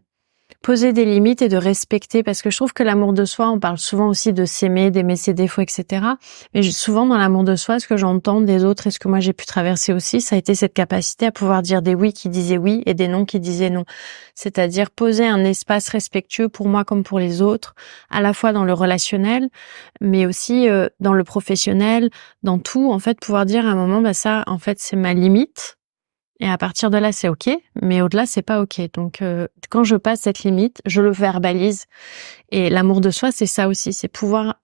poser des limites et de respecter, parce que je trouve que l'amour de soi, on parle souvent aussi de s'aimer, d'aimer ses défauts, etc. Mais souvent dans l'amour de soi, ce que j'entends des autres et ce que moi j'ai pu traverser aussi, ça a été cette capacité à pouvoir dire des oui qui disaient oui et des non qui disaient non. C'est-à-dire poser un espace respectueux pour moi comme pour les autres, à la fois dans le relationnel, mais aussi dans le professionnel, dans tout. En fait, pouvoir dire à un moment, bah ça, en fait, c'est ma limite. Et à partir de là, c'est OK, mais au-delà, c'est pas OK. Donc, quand je passe cette limite, je le verbalise. Et l'amour de soi, c'est ça aussi, c'est pouvoir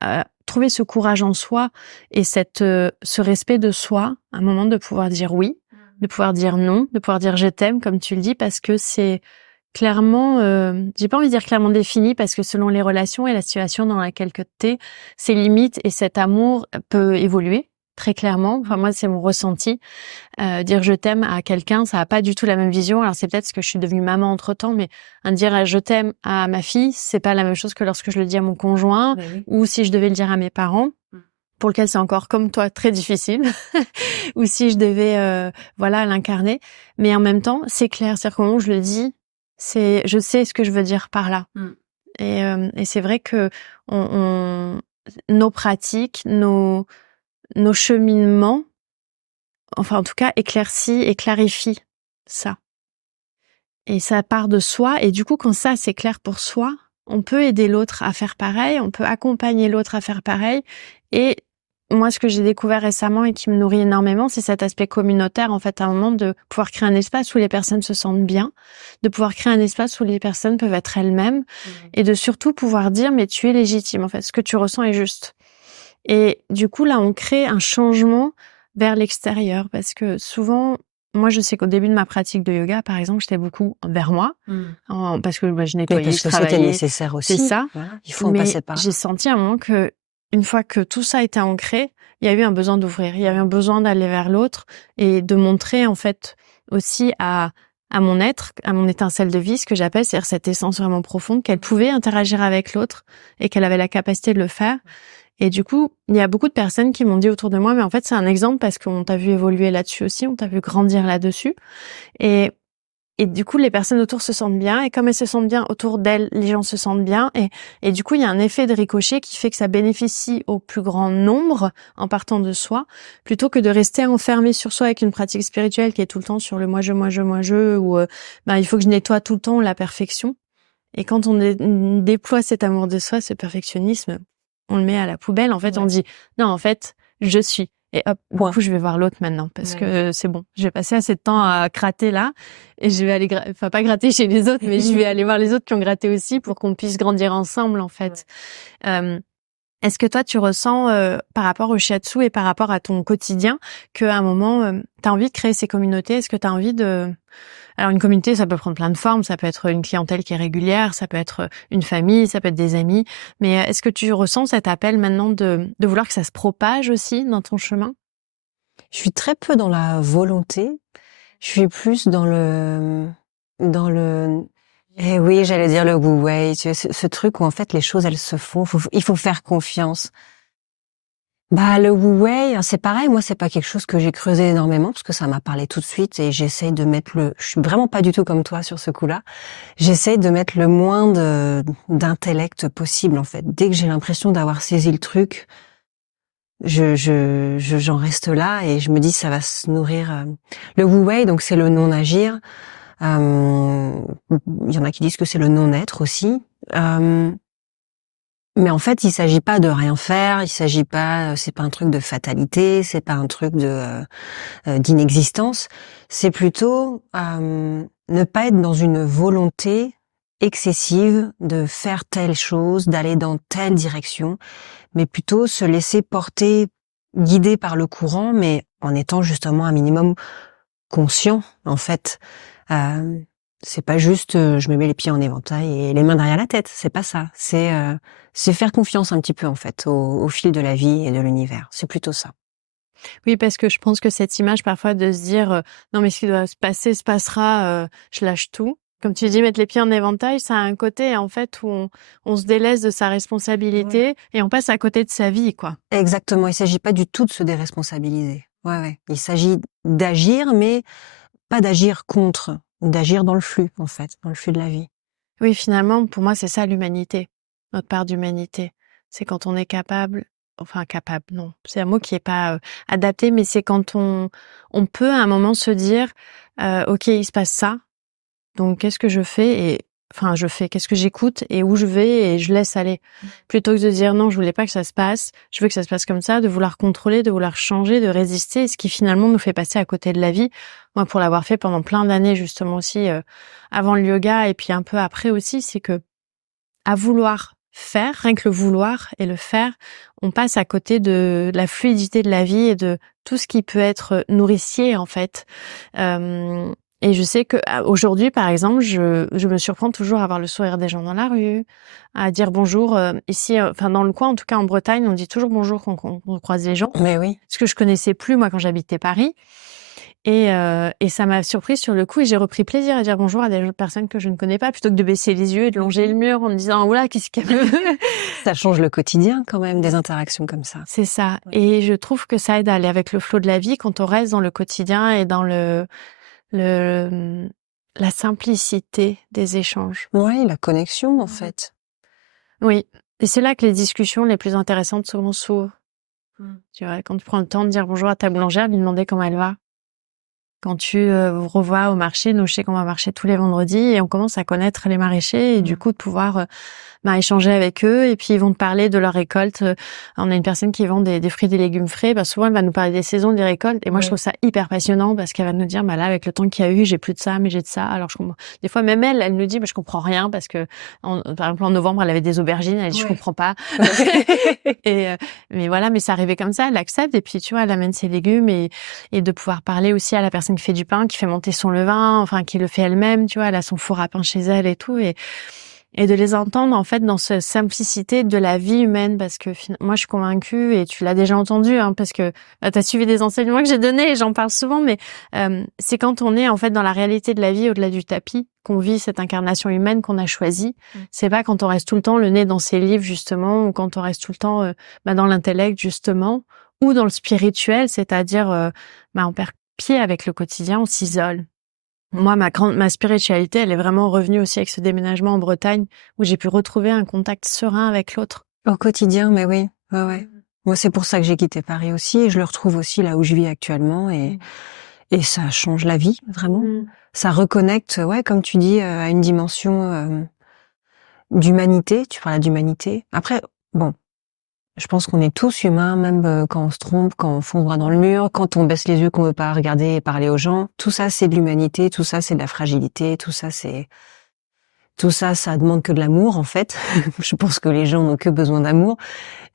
trouver ce courage en soi et ce respect de soi, un moment de pouvoir dire oui, de pouvoir dire non, de pouvoir dire je t'aime, comme tu le dis, parce que c'est clairement, j'ai pas envie de dire clairement défini, parce que selon les relations et la situation dans laquelle t'es, ces limites et cet amour peut évoluer. Très clairement. Enfin, moi, c'est mon ressenti. Dire je t'aime à quelqu'un, ça a pas du tout la même vision. Alors c'est peut-être parce que je suis devenue maman entre-temps, mais dire je t'aime à ma fille, c'est pas la même chose que lorsque je le dis à mon conjoint, Oui. ou si je devais le dire à mes parents, pour lequel c'est encore comme toi très difficile, ou si je devais l'incarner. Mais en même temps, c'est clair, c'est-à-dire qu'au moment où je le dis, je sais ce que je veux dire par là. Et c'est vrai que nos pratiques, nos cheminements, enfin en tout cas éclaircit et clarifie ça. Et ça part de soi, et du coup quand ça c'est clair pour soi, on peut aider l'autre à faire pareil, on peut accompagner l'autre à faire pareil. Et moi ce que j'ai découvert récemment et qui me nourrit énormément, c'est cet aspect communautaire, en fait, à un moment de pouvoir créer un espace où les personnes se sentent bien, de pouvoir créer un espace où les personnes peuvent être elles-mêmes, et de surtout pouvoir dire mais tu es légitime, en fait, ce que tu ressens est juste. Et du coup, là, on crée un changement vers l'extérieur, parce que souvent, moi, je sais qu'au début de ma pratique de yoga, par exemple, j'étais beaucoup vers moi, parce que je Mais nettoyais, parce je que c'était travaillais. nécessaire aussi. C'est ça. Voilà. Il faut en Mais passer par là. j'ai senti à un moment que une fois que tout ça a été ancré, il y a eu un besoin d'ouvrir. Il y a eu un besoin d'aller vers l'autre et de montrer, en fait, aussi à mon être, à mon étincelle de vie, ce que j'appelle, c'est-à-dire cette essence vraiment profonde, qu'elle pouvait interagir avec l'autre et qu'elle avait la capacité de le faire. Et du coup, il y a beaucoup de personnes qui m'ont dit autour de moi, mais en fait, c'est un exemple parce qu'on t'a vu évoluer là-dessus aussi, on t'a vu grandir là-dessus. Et du coup, les personnes autour se sentent bien. Et comme elles se sentent bien autour d'elles, les gens se sentent bien. Et du coup, il y a un effet de ricochet qui fait que ça bénéficie au plus grand nombre en partant de soi, plutôt que de rester enfermé sur soi avec une pratique spirituelle qui est tout le temps sur le moi, je, ou il faut que je nettoie tout le temps la perfection. Et quand on déploie cet amour de soi, ce perfectionnisme, on le met à la poubelle. En fait, on dit, non, en fait, je suis. Et hop, du coup, je vais voir l'autre maintenant parce que c'est bon. Je vais passer assez de temps à gratter là et je vais aller, pas gratter chez les autres, mais je vais aller voir les autres qui ont gratté aussi pour qu'on puisse grandir ensemble, en fait. Est-ce que toi, tu ressens, par rapport au shiatsu et par rapport à ton quotidien, qu'à un moment, tu as envie de créer ces communautés? Est-ce que tu as envie de... Alors, une communauté, ça peut prendre plein de formes. Ça peut être une clientèle qui est régulière, ça peut être une famille, ça peut être des amis. Mais est-ce que tu ressens cet appel maintenant de vouloir que ça se propage aussi dans ton chemin? Je suis très peu dans la volonté. Je suis plus dans le oui, j'allais dire le wu wei, tu sais, ce truc où en fait les choses elles se font, il faut faire confiance. Bah le wu wei, c'est pareil, moi c'est pas quelque chose que j'ai creusé énormément parce que ça m'a parlé tout de suite et j'essaye de mettre je suis vraiment pas du tout comme toi sur ce coup-là. J'essaye de mettre le moins d'intellect possible en fait. Dès que j'ai l'impression d'avoir saisi le truc, j'en reste là et je me dis ça va se nourrir. Le wu wei, donc c'est le non agir. Il y en a qui disent que c'est le non-être aussi. Mais en fait, il s'agit pas de rien faire, c'est pas un truc de fatalité, c'est pas un truc d'inexistence. C'est plutôt ne pas être dans une volonté excessive de faire telle chose, d'aller dans telle direction, mais plutôt se laisser porter, guider par le courant, mais en étant justement un minimum conscient, en fait. C'est pas juste je me mets les pieds en éventail et les mains derrière la tête, c'est pas ça. C'est faire confiance un petit peu en fait au fil de la vie et de l'univers. C'est plutôt ça. Oui, parce que je pense que cette image parfois de se dire non mais ce qui doit se passer se passera, je lâche tout. Comme tu dis, mettre les pieds en éventail, ça a un côté en fait où on se délaisse de sa responsabilité et on passe à côté de sa vie, quoi. Exactement. Il s'agit pas du tout de se déresponsabiliser. Ouais. Il s'agit d'agir, mais pas d'agir contre, d'agir dans le flux en fait, dans le flux de la vie. Oui, finalement, pour moi, c'est ça l'humanité, notre part d'humanité. C'est quand on est capable, non, c'est un mot qui est pas adapté, mais c'est quand on peut à un moment se dire, ok, il se passe ça, donc qu'est-ce que je fais qu'est-ce que j'écoute et où je vais et je laisse aller. Plutôt que de dire non, je voulais pas que ça se passe, je veux que ça se passe comme ça, de vouloir contrôler, de vouloir changer, de résister, ce qui finalement nous fait passer à côté de la vie. Moi, pour l'avoir fait pendant plein d'années justement aussi, avant le yoga et puis un peu après aussi, c'est que à vouloir faire, rien que le vouloir et le faire, on passe à côté de la fluidité de la vie et de tout ce qui peut être nourricier en fait. Et je sais que aujourd'hui, par exemple, je me surprends toujours à voir le sourire des gens dans la rue, à dire bonjour. Ici, dans le coin, en tout cas en Bretagne, on dit toujours bonjour quand on croise les gens. Mais oui. Ce que je connaissais plus moi quand j'habitais Paris. Et ça m'a surprise sur le coup et j'ai repris plaisir à dire bonjour à des personnes que je ne connais pas plutôt que de baisser les yeux et de longer le mur en me disant oula qu'est-ce qu'elle veut. Ça change le quotidien quand même, des interactions comme ça. C'est ça. Ouais. Et je trouve que ça aide à aller avec le flot de la vie quand on reste dans le quotidien et dans la simplicité des échanges. Oui, la connexion en fait. Oui. Et c'est là que les discussions les plus intéressantes souvent s'ouvrent. Tu vois, quand tu prends le temps de dire bonjour à ta boulangère, lui demander comment elle va. Quand tu vous revois au marché, nous je sais qu'on va marcher tous les vendredis et on commence à connaître les maraîchers et du coup de pouvoir échanger avec eux et puis ils vont te parler de leur récolte. On a une personne qui vend des fruits et des légumes frais, souvent elle va nous parler des saisons des récoltes et moi je trouve ça hyper passionnant parce qu'elle va nous dire là avec le temps qu'il y a eu, j'ai plus de ça mais j'ai de ça. Alors je comprends. Des fois même elle nous dit je comprends rien parce que par exemple en novembre elle avait des aubergines, elle dit je comprends pas. Mais voilà, mais ça arrivait comme ça, elle accepte et puis tu vois elle amène ses légumes et de pouvoir parler aussi à la personne qui fait du pain, qui fait monter son levain, qui le fait elle-même, tu vois, elle a son four à pain chez elle et tout et de les entendre en fait dans cette simplicité de la vie humaine, parce que moi je suis convaincue, et tu l'as déjà entendu, hein, parce que tu as suivi des enseignements que j'ai donnés et j'en parle souvent, mais c'est quand on est en fait dans la réalité de la vie au-delà du tapis qu'on vit cette incarnation humaine qu'on a choisie. C'est pas quand on reste tout le temps le nez dans ses livres justement, ou quand on reste tout le temps dans l'intellect justement, ou dans le spirituel, c'est-à-dire on perd pied avec le quotidien, on s'isole. Moi, ma spiritualité, elle est vraiment revenue aussi avec ce déménagement en Bretagne, où j'ai pu retrouver un contact serein avec l'autre. Au quotidien, mais oui, ouais. Moi, c'est pour ça que j'ai quitté Paris aussi, et je le retrouve aussi là où je vis actuellement, et ça change la vie, vraiment. Ça reconnecte, ouais, comme tu dis, à une dimension d'humanité. Tu parlais d'humanité. Après, bon, je pense qu'on est tous humains, même quand on se trompe, quand on fonce droit dans le mur, quand on baisse les yeux, qu'on veut pas regarder et parler aux gens. Tout ça, c'est de l'humanité, tout ça, c'est de la fragilité, tout ça, ça demande que de l'amour, en fait. Je pense que les gens n'ont que besoin d'amour.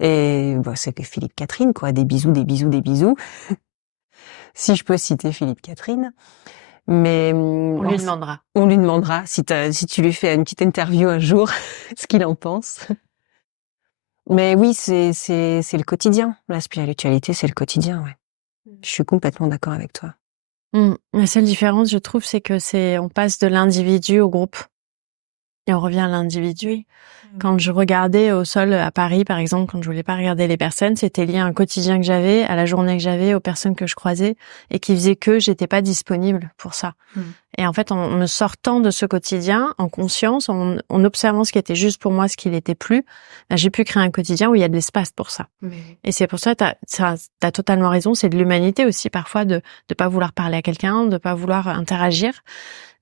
Et c'est que Philippe Catherine, quoi. Des bisous, des bisous, des bisous. Si je peux citer Philippe Catherine. Mais on lui demandera. On lui demandera si tu lui fais une petite interview un jour, ce qu'il en pense. Mais oui, c'est le quotidien. La spiritualité, c'est le quotidien, ouais. Je suis complètement d'accord avec toi. La seule différence, je trouve, c'est que on passe de l'individu au groupe. Et on revient à l'individu. Quand je regardais au sol à Paris, par exemple, quand je voulais pas regarder les personnes, c'était lié à un quotidien que j'avais, à la journée que j'avais, aux personnes que je croisais, et qui faisait que j'étais pas disponible pour ça. Et en fait, en me sortant de ce quotidien, en conscience, en observant ce qui était juste pour moi, ce qui l'était plus, j'ai pu créer un quotidien où il y a de l'espace pour ça. Et c'est pour ça, t'as totalement raison, c'est de l'humanité aussi, parfois, de pas vouloir parler à quelqu'un, de pas vouloir interagir.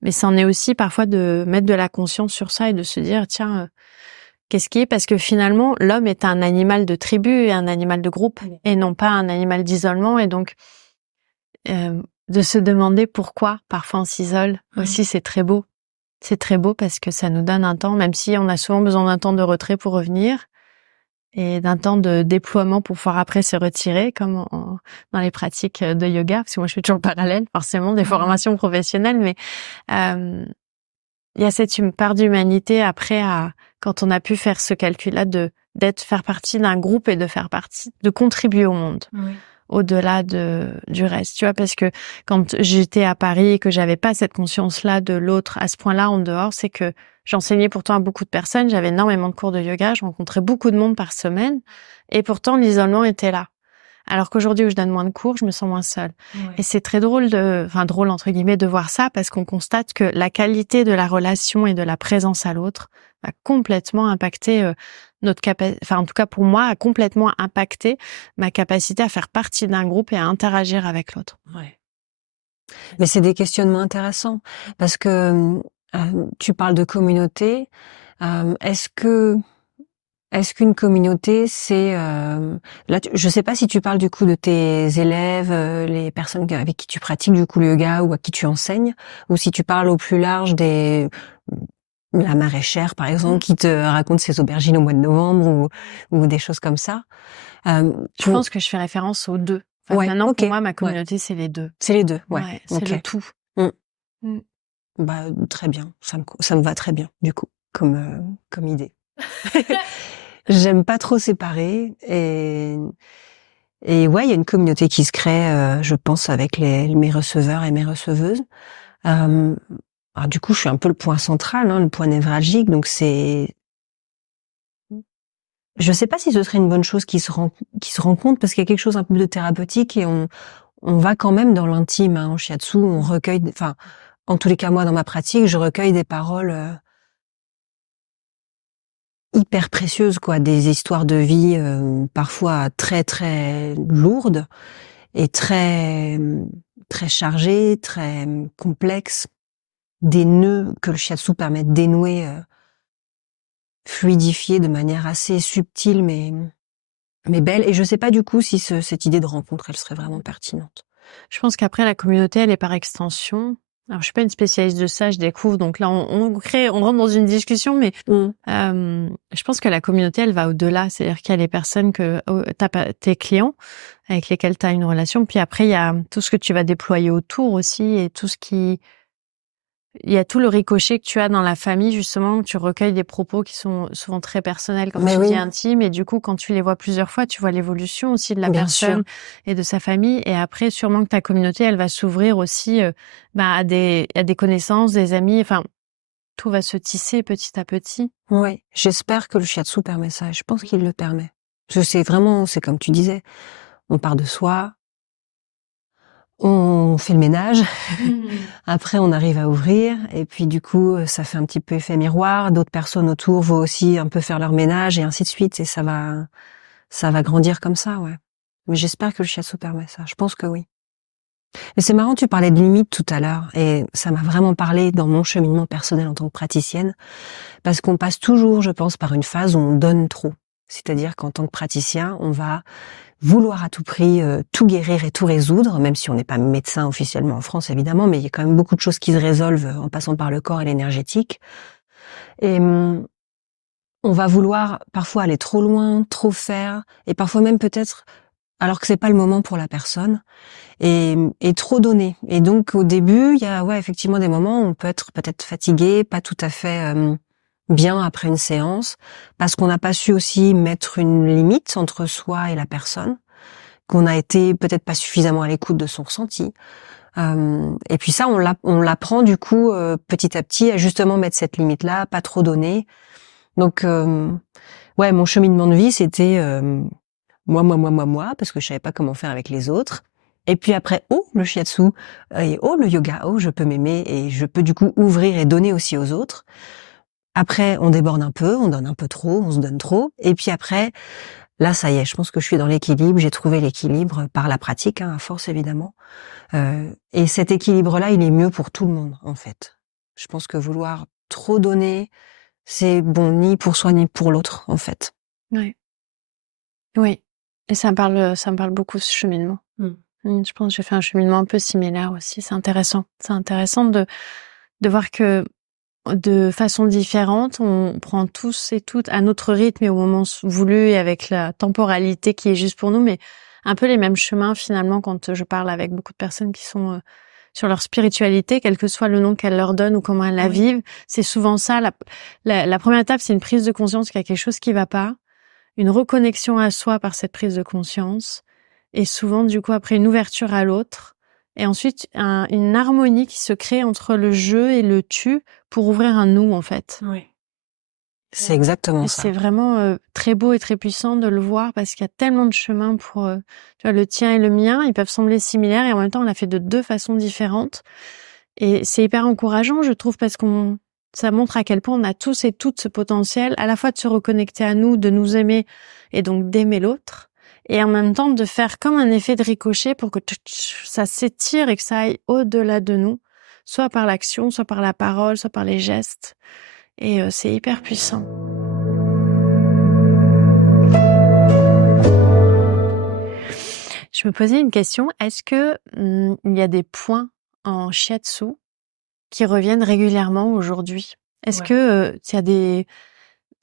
Mais c'en est aussi parfois de mettre de la conscience sur ça et de se dire, tiens, qu'est-ce qui est? Parce que finalement, l'homme est un animal de tribu et un animal de groupe, et non pas un animal d'isolement. Et donc, de se demander pourquoi parfois on s'isole aussi, c'est très beau. C'est très beau parce que ça nous donne un temps, même si on a souvent besoin d'un temps de retrait pour revenir, et d'un temps de déploiement pour pouvoir après se retirer, comme dans les pratiques de yoga, parce que moi je fais toujours le parallèle, forcément, des formations professionnelles, mais il y a cette part d'humanité après, quand on a pu faire ce calcul-là faire partie d'un groupe et de contribuer au monde. Au-delà du reste, tu vois, parce que quand j'étais à Paris et que j'avais pas cette conscience-là de l'autre à ce point-là en dehors, c'est que j'enseignais pourtant à beaucoup de personnes, j'avais énormément de cours de yoga, je rencontrais beaucoup de monde par semaine, et pourtant l'isolement était là. Alors qu'aujourd'hui où je donne moins de cours, je me sens moins seule. Et c'est très drôle drôle entre guillemets de voir ça, parce qu'on constate que la qualité de la relation et de la présence à l'autre va complètement impacter notre capacité, en tout cas pour moi, a complètement impacté ma capacité à faire partie d'un groupe et à interagir avec l'autre. Ouais. Mais c'est des questionnements intéressants, parce que tu parles de communauté. Est-ce qu'une communauté, c'est là, je sais pas si tu parles du coup de tes élèves, les personnes avec qui tu pratiques du coup le yoga ou à qui tu enseignes, ou si tu parles au plus large la maraîchère par exemple qui te raconte ses aubergines au mois de novembre ou des choses comme ça. Je pense que je fais référence aux deux. Maintenant, pour moi, ma communauté, c'est les deux. C'est les deux, ouais. C'est le tout. Très bien. Ça me va très bien, du coup, comme idée. J'aime pas trop séparer, et ouais, il y a une communauté qui se crée, je pense, avec mes receveurs et mes receveuses. Alors du coup, je suis un peu le point central, le point névralgique, donc je sais pas si ce serait une bonne chose qui se rencontre, parce qu'il y a quelque chose un peu de thérapeutique, et on va quand même dans l'intime, en shiatsu, on recueille, en tous les cas, moi, dans ma pratique, je recueille des paroles hyper précieuses, quoi, des histoires de vie parfois très très lourdes et très très chargées, très complexes, des nœuds que le shiatsu permet de dénouer, fluidifier de manière assez subtile mais belle. Et je sais pas du coup si cette idée de rencontre, elle serait vraiment pertinente. Je pense qu'après la communauté, elle est par extension. Alors je suis pas une spécialiste de ça, je découvre, donc là on rentre dans une discussion, mais je pense que la communauté, elle va au-delà, c'est-à-dire qu'il y a les personnes tes clients avec lesquels tu as une relation, puis après il y a tout ce que tu vas déployer autour aussi, et tout ce qui il y a tout le ricochet que tu as dans la famille, justement, tu recueilles des propos qui sont souvent très personnels, comme Mais tu oui, dis, intimes, et du coup, quand tu les vois plusieurs fois, tu vois l'évolution aussi de la bien sûr. personne et de sa famille, et après, sûrement que ta communauté, elle va s'ouvrir aussi à des connaissances, des amis, enfin, tout va se tisser petit à petit. Oui, j'espère que le shiatsu permet ça, et je pense qu'il le permet. Parce que c'est comme tu disais, on part de soi, on fait le ménage, après on arrive à ouvrir, et puis du coup, ça fait un petit peu effet miroir, d'autres personnes autour vont aussi un peu faire leur ménage, et ainsi de suite, et ça va grandir comme ça, ouais. Mais j'espère que le shiatsu permet ça, je pense que oui. Mais c'est marrant, tu parlais de limites tout à l'heure, et ça m'a vraiment parlé dans mon cheminement personnel en tant que praticienne, parce qu'on passe toujours, je pense, par une phase où on donne trop. C'est-à-dire qu'en tant que praticien, on va vouloir à tout prix tout guérir et tout résoudre, même si on n'est pas médecin officiellement en France, évidemment, mais il y a quand même beaucoup de choses qui se résolvent en passant par le corps et l'énergétique. Et on va vouloir parfois aller trop loin, trop faire, et parfois même peut-être alors que c'est pas le moment pour la personne, et trop donner. Et donc au début, il y a effectivement des moments où on peut être peut-être fatigué, pas tout à fait bien après une séance, parce qu'on n'a pas su aussi mettre une limite entre soi et la personne, qu'on a été peut-être pas suffisamment à l'écoute de son ressenti. Et puis ça, on l'apprend du coup petit à petit à justement mettre cette limite-là, pas trop donner. Donc mon cheminement de vie, c'était moi, parce que je savais pas comment faire avec les autres. Et puis après, le shiatsu, et le yoga, je peux m'aimer, et je peux du coup ouvrir et donner aussi aux autres. Après, on déborde un peu, on donne un peu trop, on se donne trop. Et puis après, là, ça y est, je pense que je suis dans l'équilibre, j'ai trouvé l'équilibre par la pratique, à force évidemment. Et cet équilibre-là, il est mieux pour tout le monde, en fait. Je pense que vouloir trop donner, c'est bon ni pour soi ni pour l'autre, en fait. Ouais. Oui. Et ça me parle beaucoup, ce cheminement. Je pense que j'ai fait un cheminement un peu similaire aussi. C'est intéressant. C'est intéressant de voir que de façon différente, on prend tous et toutes à notre rythme et au moment voulu et avec la temporalité qui est juste pour nous, mais un peu les mêmes chemins finalement quand je parle avec beaucoup de personnes qui sont sur leur spiritualité, quel que soit le nom qu'elles leur donnent ou comment elles la vivent. C'est souvent ça. La première étape, c'est une prise de conscience qu'il y a quelque chose qui va pas, une reconnexion à soi par cette prise de conscience, et souvent, du coup, après une ouverture à l'autre, et ensuite une harmonie qui se crée entre le je et le tu pour ouvrir un nous, en fait. Oui. C'est exactement Et ça. c'est vraiment très beau et très puissant de le voir parce qu'il y a tellement de chemins pour tu vois, le tien et le mien. Ils peuvent sembler similaires et en même temps, on l'a fait de deux façons différentes. Et c'est hyper encourageant, je trouve, parce ça montre à quel point on a tous et toutes ce potentiel, à la fois de se reconnecter à nous, de nous aimer et donc d'aimer l'autre, et en même temps de faire comme un effet de ricochet pour que ça s'étire et que ça aille au-delà de nous, soit par l'action, soit par la parole, soit par les gestes. Et c'est hyper puissant. Je me posais une question, est-ce que il y a des points en shiatsu qui reviennent régulièrement aujourd'hui? Est-ce que il y a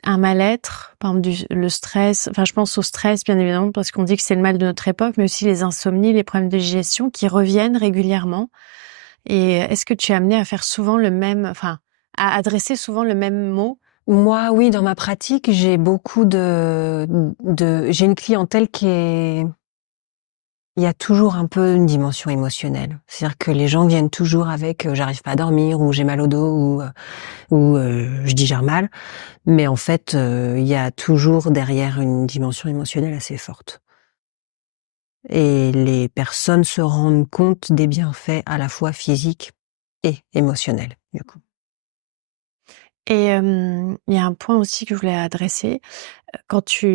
un mal-être, par exemple le stress, enfin je pense au stress bien évidemment parce qu'on dit que c'est le mal de notre époque, mais aussi les insomnies, les problèmes de digestion qui reviennent régulièrement. Et est-ce que tu es amené à faire souvent à adresser souvent le même mot? Moi, oui, dans ma pratique, j'ai beaucoup j'ai une clientèle il y a toujours un peu une dimension émotionnelle. C'est-à-dire que les gens viennent toujours avec j'arrive pas à dormir, ou j'ai mal au dos, ou je digère mal. Mais en fait, il y a toujours derrière une dimension émotionnelle assez forte. Et les personnes se rendent compte des bienfaits à la fois physiques et émotionnels, du coup. Et il y a un point aussi que je voulais adresser.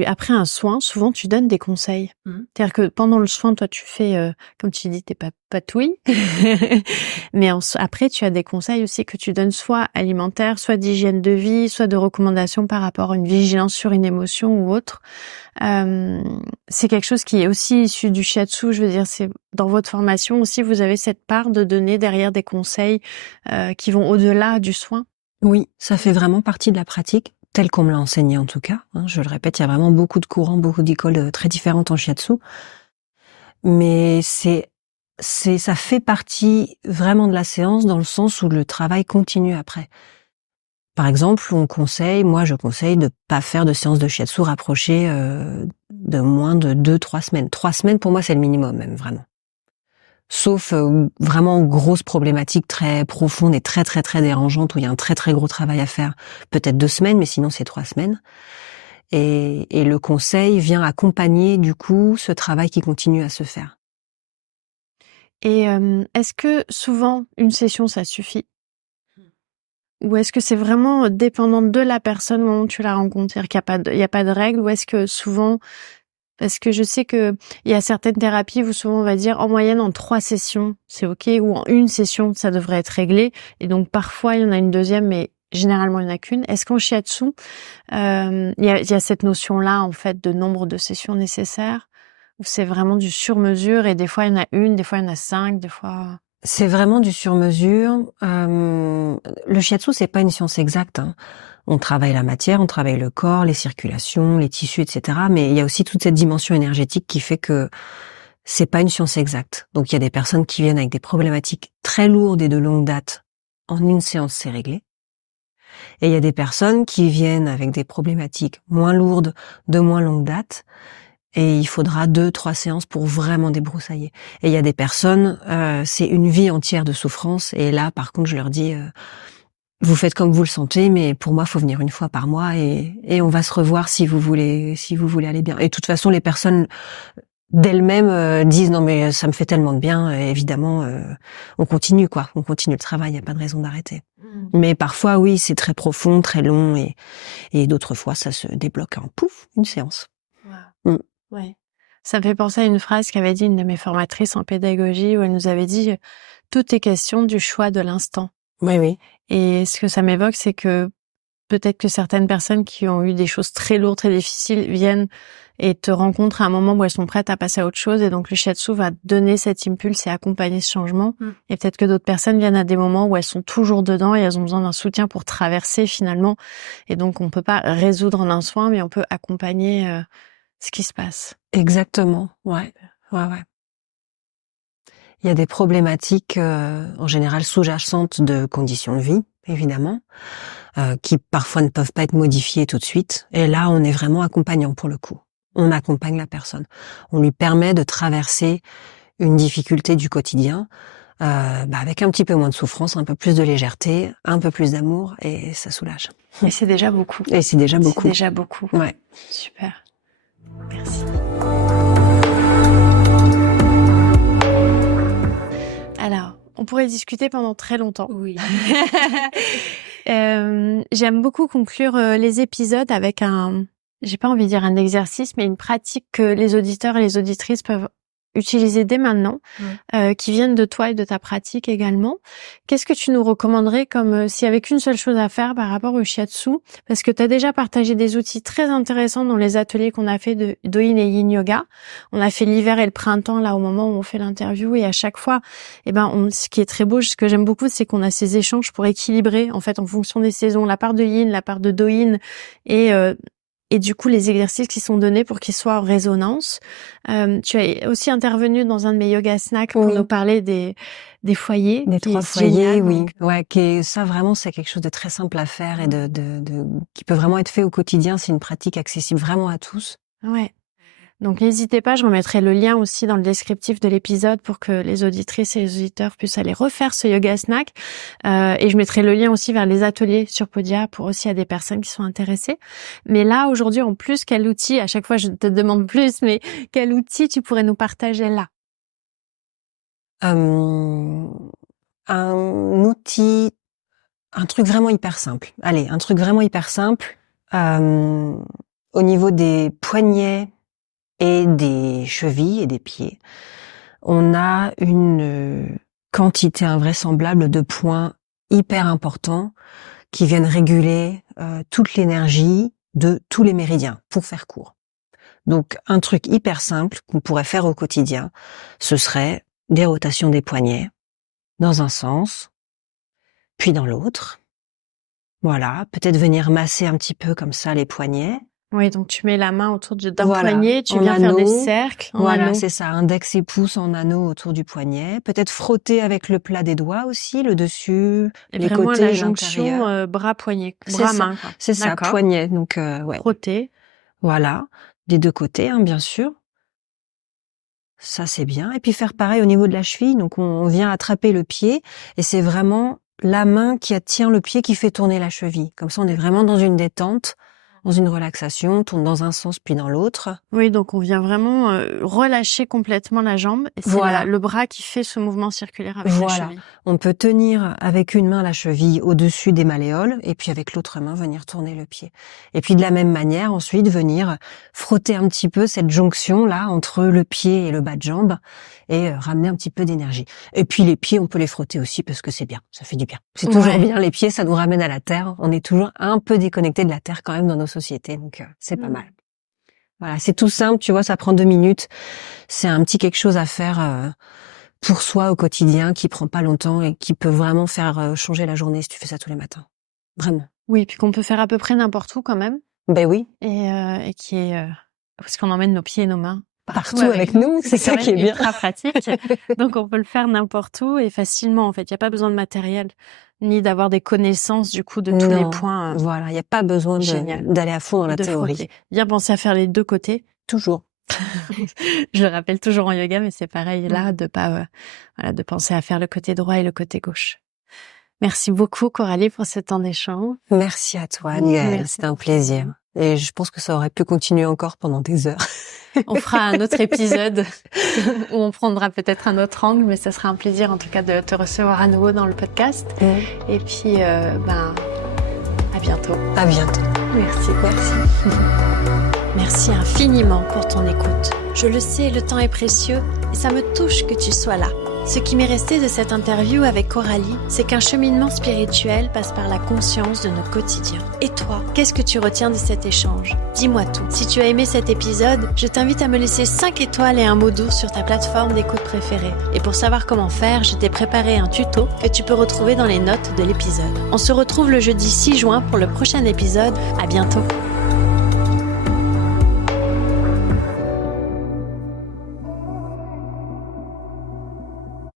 Après un soin, souvent tu donnes des conseils. C'est-à-dire que pendant le soin, toi tu fais, comme tu dis, tes patouilles. Mais après, tu as des conseils aussi que tu donnes, soit alimentaires, soit d'hygiène de vie, soit de recommandations par rapport à une vigilance sur une émotion ou autre. C'est quelque chose qui est aussi issu du shiatsu. Je veux dire, c'est dans votre formation aussi, vous avez cette part de donner derrière des conseils qui vont au-delà du soin. Oui, ça fait vraiment partie de la pratique, telle qu'on me l'a enseigné en tout cas. Je le répète, il y a vraiment beaucoup de courants, beaucoup d'écoles très différentes en shiatsu. Mais c'est ça fait partie vraiment de la séance dans le sens où le travail continue après. Par exemple, moi je conseille de pas faire de séance de shiatsu rapprochée de moins de 2-3 semaines. 3 semaines pour moi c'est le minimum même vraiment. Sauf vraiment grosse problématique très profonde et très très très dérangeante où il y a un très très gros travail à faire. Peut-être 2 semaines, mais sinon c'est 3 semaines. Et le conseil vient accompagner du coup ce travail qui continue à se faire. Et est-ce que souvent une session ça suffit? Ou est-ce que c'est vraiment dépendant de la personne au moment où tu la rencontres? C'est-à-dire qu'il y a pas de règle, ou est-ce que souvent, parce que je sais que il y a certaines thérapies où souvent on va dire en moyenne en 3 sessions, c'est OK, ou en 1 session, ça devrait être réglé, et donc parfois il y en a une deuxième, mais généralement il n'y en a qu'une. Est-ce qu'en shiatsu, il y a cette notion-là, en fait, de nombre de sessions nécessaires? Ou c'est vraiment du sur-mesure et des fois il y en a une, des fois il y en a 5, des fois... C'est vraiment du sur-mesure. Le shiatsu, c'est pas une science exacte, hein. On travaille la matière, on travaille le corps, les circulations, les tissus, etc. Mais il y a aussi toute cette dimension énergétique qui fait que c'est pas une science exacte. Donc il y a des personnes qui viennent avec des problématiques très lourdes et de longue date. En une séance, c'est réglé. Et il y a des personnes qui viennent avec des problématiques moins lourdes, de moins longue date. Et il faudra 2-3 séances pour vraiment débroussailler. Et il y a des personnes, c'est une vie entière de souffrance. Et là, par contre, je leur dis, vous faites comme vous le sentez, mais pour moi, faut venir une fois par mois et on va se revoir si vous voulez aller bien. Et de toute façon, les personnes d'elles-mêmes disent non mais ça me fait tellement de bien. Et évidemment, on continue quoi. On continue le travail. Il y a pas de raison d'arrêter. Mais parfois, oui, c'est très profond, très long, et d'autres fois, ça se débloque en pouf, une séance. Wow. Ouais. Ça me fait penser à une phrase qu'avait dit une de mes formatrices en pédagogie, où elle nous avait dit tout est question du choix de l'instant. Oui, oui. Et ce que ça m'évoque, c'est que peut-être que certaines personnes qui ont eu des choses très lourdes, très difficiles, viennent et te rencontrent à un moment où elles sont prêtes à passer à autre chose. Et donc, le shiatsu va donner cet impulse et accompagner ce changement. Et peut-être que d'autres personnes viennent à des moments où elles sont toujours dedans et elles ont besoin d'un soutien pour traverser finalement. Et donc, on peut pas résoudre en un soin, mais on peut accompagner ce qui se passe. Exactement. Ouais. Ouais. Il y a des problématiques en général sous-jacentes de conditions de vie, évidemment, qui parfois ne peuvent pas être modifiées tout de suite. Et là, on est vraiment accompagnant pour le coup. On accompagne la personne. On lui permet de traverser une difficulté du quotidien avec un petit peu moins de souffrance, un peu plus de légèreté, un peu plus d'amour, et ça soulage. Et c'est déjà beaucoup. Et c'est déjà beaucoup. C'est déjà beaucoup. Ouais. Super. Merci. Alors, on pourrait discuter pendant très longtemps. Oui. J'aime beaucoup conclure les épisodes avec j'ai pas envie de dire un exercice, mais une pratique que les auditeurs et les auditrices peuvent utiliser dès maintenant, qui viennent de toi et de ta pratique également. Qu'est-ce que tu nous recommanderais comme s'il y avait qu'une seule chose à faire par rapport au shiatsu? Parce que tu as déjà partagé des outils très intéressants dans les ateliers qu'on a fait de Do-in et Yin Yoga. On a fait l'hiver et le printemps là au moment où on fait l'interview, et à chaque fois, ce qui est très beau, ce que j'aime beaucoup, c'est qu'on a ces échanges pour équilibrer en fait en fonction des saisons, la part de Yin, la part de Do-in, et du coup, les exercices qui sont donnés pour qu'ils soient en résonance. Tu as aussi intervenu dans un de mes yoga snacks pour nous parler des foyers. Des 3 foyers, génial, oui. donc. Ouais, ça vraiment, c'est quelque chose de très simple à faire et qui peut vraiment être fait au quotidien. C'est une pratique accessible vraiment à tous. Ouais. Donc n'hésitez pas, je remettrai le lien aussi dans le descriptif de l'épisode pour que les auditrices et les auditeurs puissent aller refaire ce yoga snack. Et je mettrai le lien aussi vers les ateliers sur Podia pour aussi à des personnes qui sont intéressées. Mais là, aujourd'hui, en plus, quel outil, à chaque fois je te demande plus, mais quel outil tu pourrais nous partager là? Un outil, un truc vraiment hyper simple. Allez, un truc vraiment hyper simple. Au niveau des poignets et des chevilles et des pieds, on a une quantité invraisemblable de points hyper importants qui viennent réguler toute l'énergie de tous les méridiens, pour faire court. Donc un truc hyper simple qu'on pourrait faire au quotidien, ce serait des rotations des poignets dans un sens, puis dans l'autre. Voilà, peut-être venir masser un petit peu comme ça les poignets, Oui, donc tu mets la main autour d'un Voilà, poignet, tu en viens faire des anneau. cercles en Voilà, anneau. c'est ça, index et pouce en anneau autour du poignet. Peut-être frotter avec le plat des doigts aussi, le dessus, Et les vraiment côtés la et jonction l'intérieur. bras-poignet, C'est ça, bras-main, quoi. c'est ça, D'accord. poignet. Donc, ouais, Frotter. voilà, des 2 côtés, hein, bien sûr. Ça, c'est bien. Et puis faire pareil au niveau de la cheville. Donc, on vient attraper le pied et c'est vraiment la main qui tient le pied qui fait tourner la cheville. Comme ça, on est vraiment dans une détente, dans une relaxation, on tourne dans un sens puis dans l'autre. Oui, donc on vient vraiment relâcher complètement la jambe et c'est Voilà. le bras qui fait ce mouvement circulaire avec la Voilà. cheville. On peut tenir avec une main la cheville au-dessus des malléoles et puis avec l'autre main venir tourner le pied. Et puis de la même manière, ensuite venir frotter un petit peu cette jonction là entre le pied et le bas de jambe et ramener un petit peu d'énergie. Et puis les pieds, on peut les frotter aussi parce que c'est bien, ça fait du bien. C'est toujours bien, les pieds, ça nous ramène à la terre. On est toujours un peu déconnecté de la terre quand même dans nos sociétés, donc c'est pas mal. Voilà, c'est tout simple, tu vois, ça prend 2 minutes. C'est un petit quelque chose à faire pour soi au quotidien, qui prend pas longtemps et qui peut vraiment faire changer la journée si tu fais ça tous les matins. Vraiment. Oui, puis qu'on peut faire à peu près n'importe où quand même. Ben oui. Et qui est parce qu'on emmène nos pieds et nos mains Partout avec nous, c'est ça qui est bien. Ultra pratique. Donc on peut le faire n'importe où et facilement en fait. Il y a pas besoin de matériel ni d'avoir des connaisses du coup de tous les points. Voilà, il y a pas besoin d'aller à fond dans la théorie. Frotter. Bien penser à faire les 2 côtés. Toujours. Je le rappelle toujours en yoga, mais c'est pareil là de pas de penser à faire le côté droit et le côté gauche. Merci beaucoup Coralie pour ce temps d'échange. Merci à toi, Nicole. C'était un plaisir. Et je pense que ça aurait pu continuer encore pendant des heures. On fera un autre épisode où on prendra peut-être un autre angle, mais ça sera un plaisir en tout cas de te recevoir à nouveau dans le podcast. Et puis, à bientôt. À bientôt. Merci. Merci infiniment pour ton écoute. Je le sais, le temps est précieux et ça me touche que tu sois là. Ce qui m'est resté de cette interview avec Coralie, c'est qu'un cheminement spirituel passe par la conscience de notre quotidien. Et toi, qu'est-ce que tu retiens de cet échange ? Dis-moi tout. Si tu as aimé cet épisode, je t'invite à me laisser 5 étoiles et un mot doux sur ta plateforme d'écoute préférée. Et pour savoir comment faire, je t'ai préparé un tuto que tu peux retrouver dans les notes de l'épisode. On se retrouve le jeudi 6 juin pour le prochain épisode. À bientôt.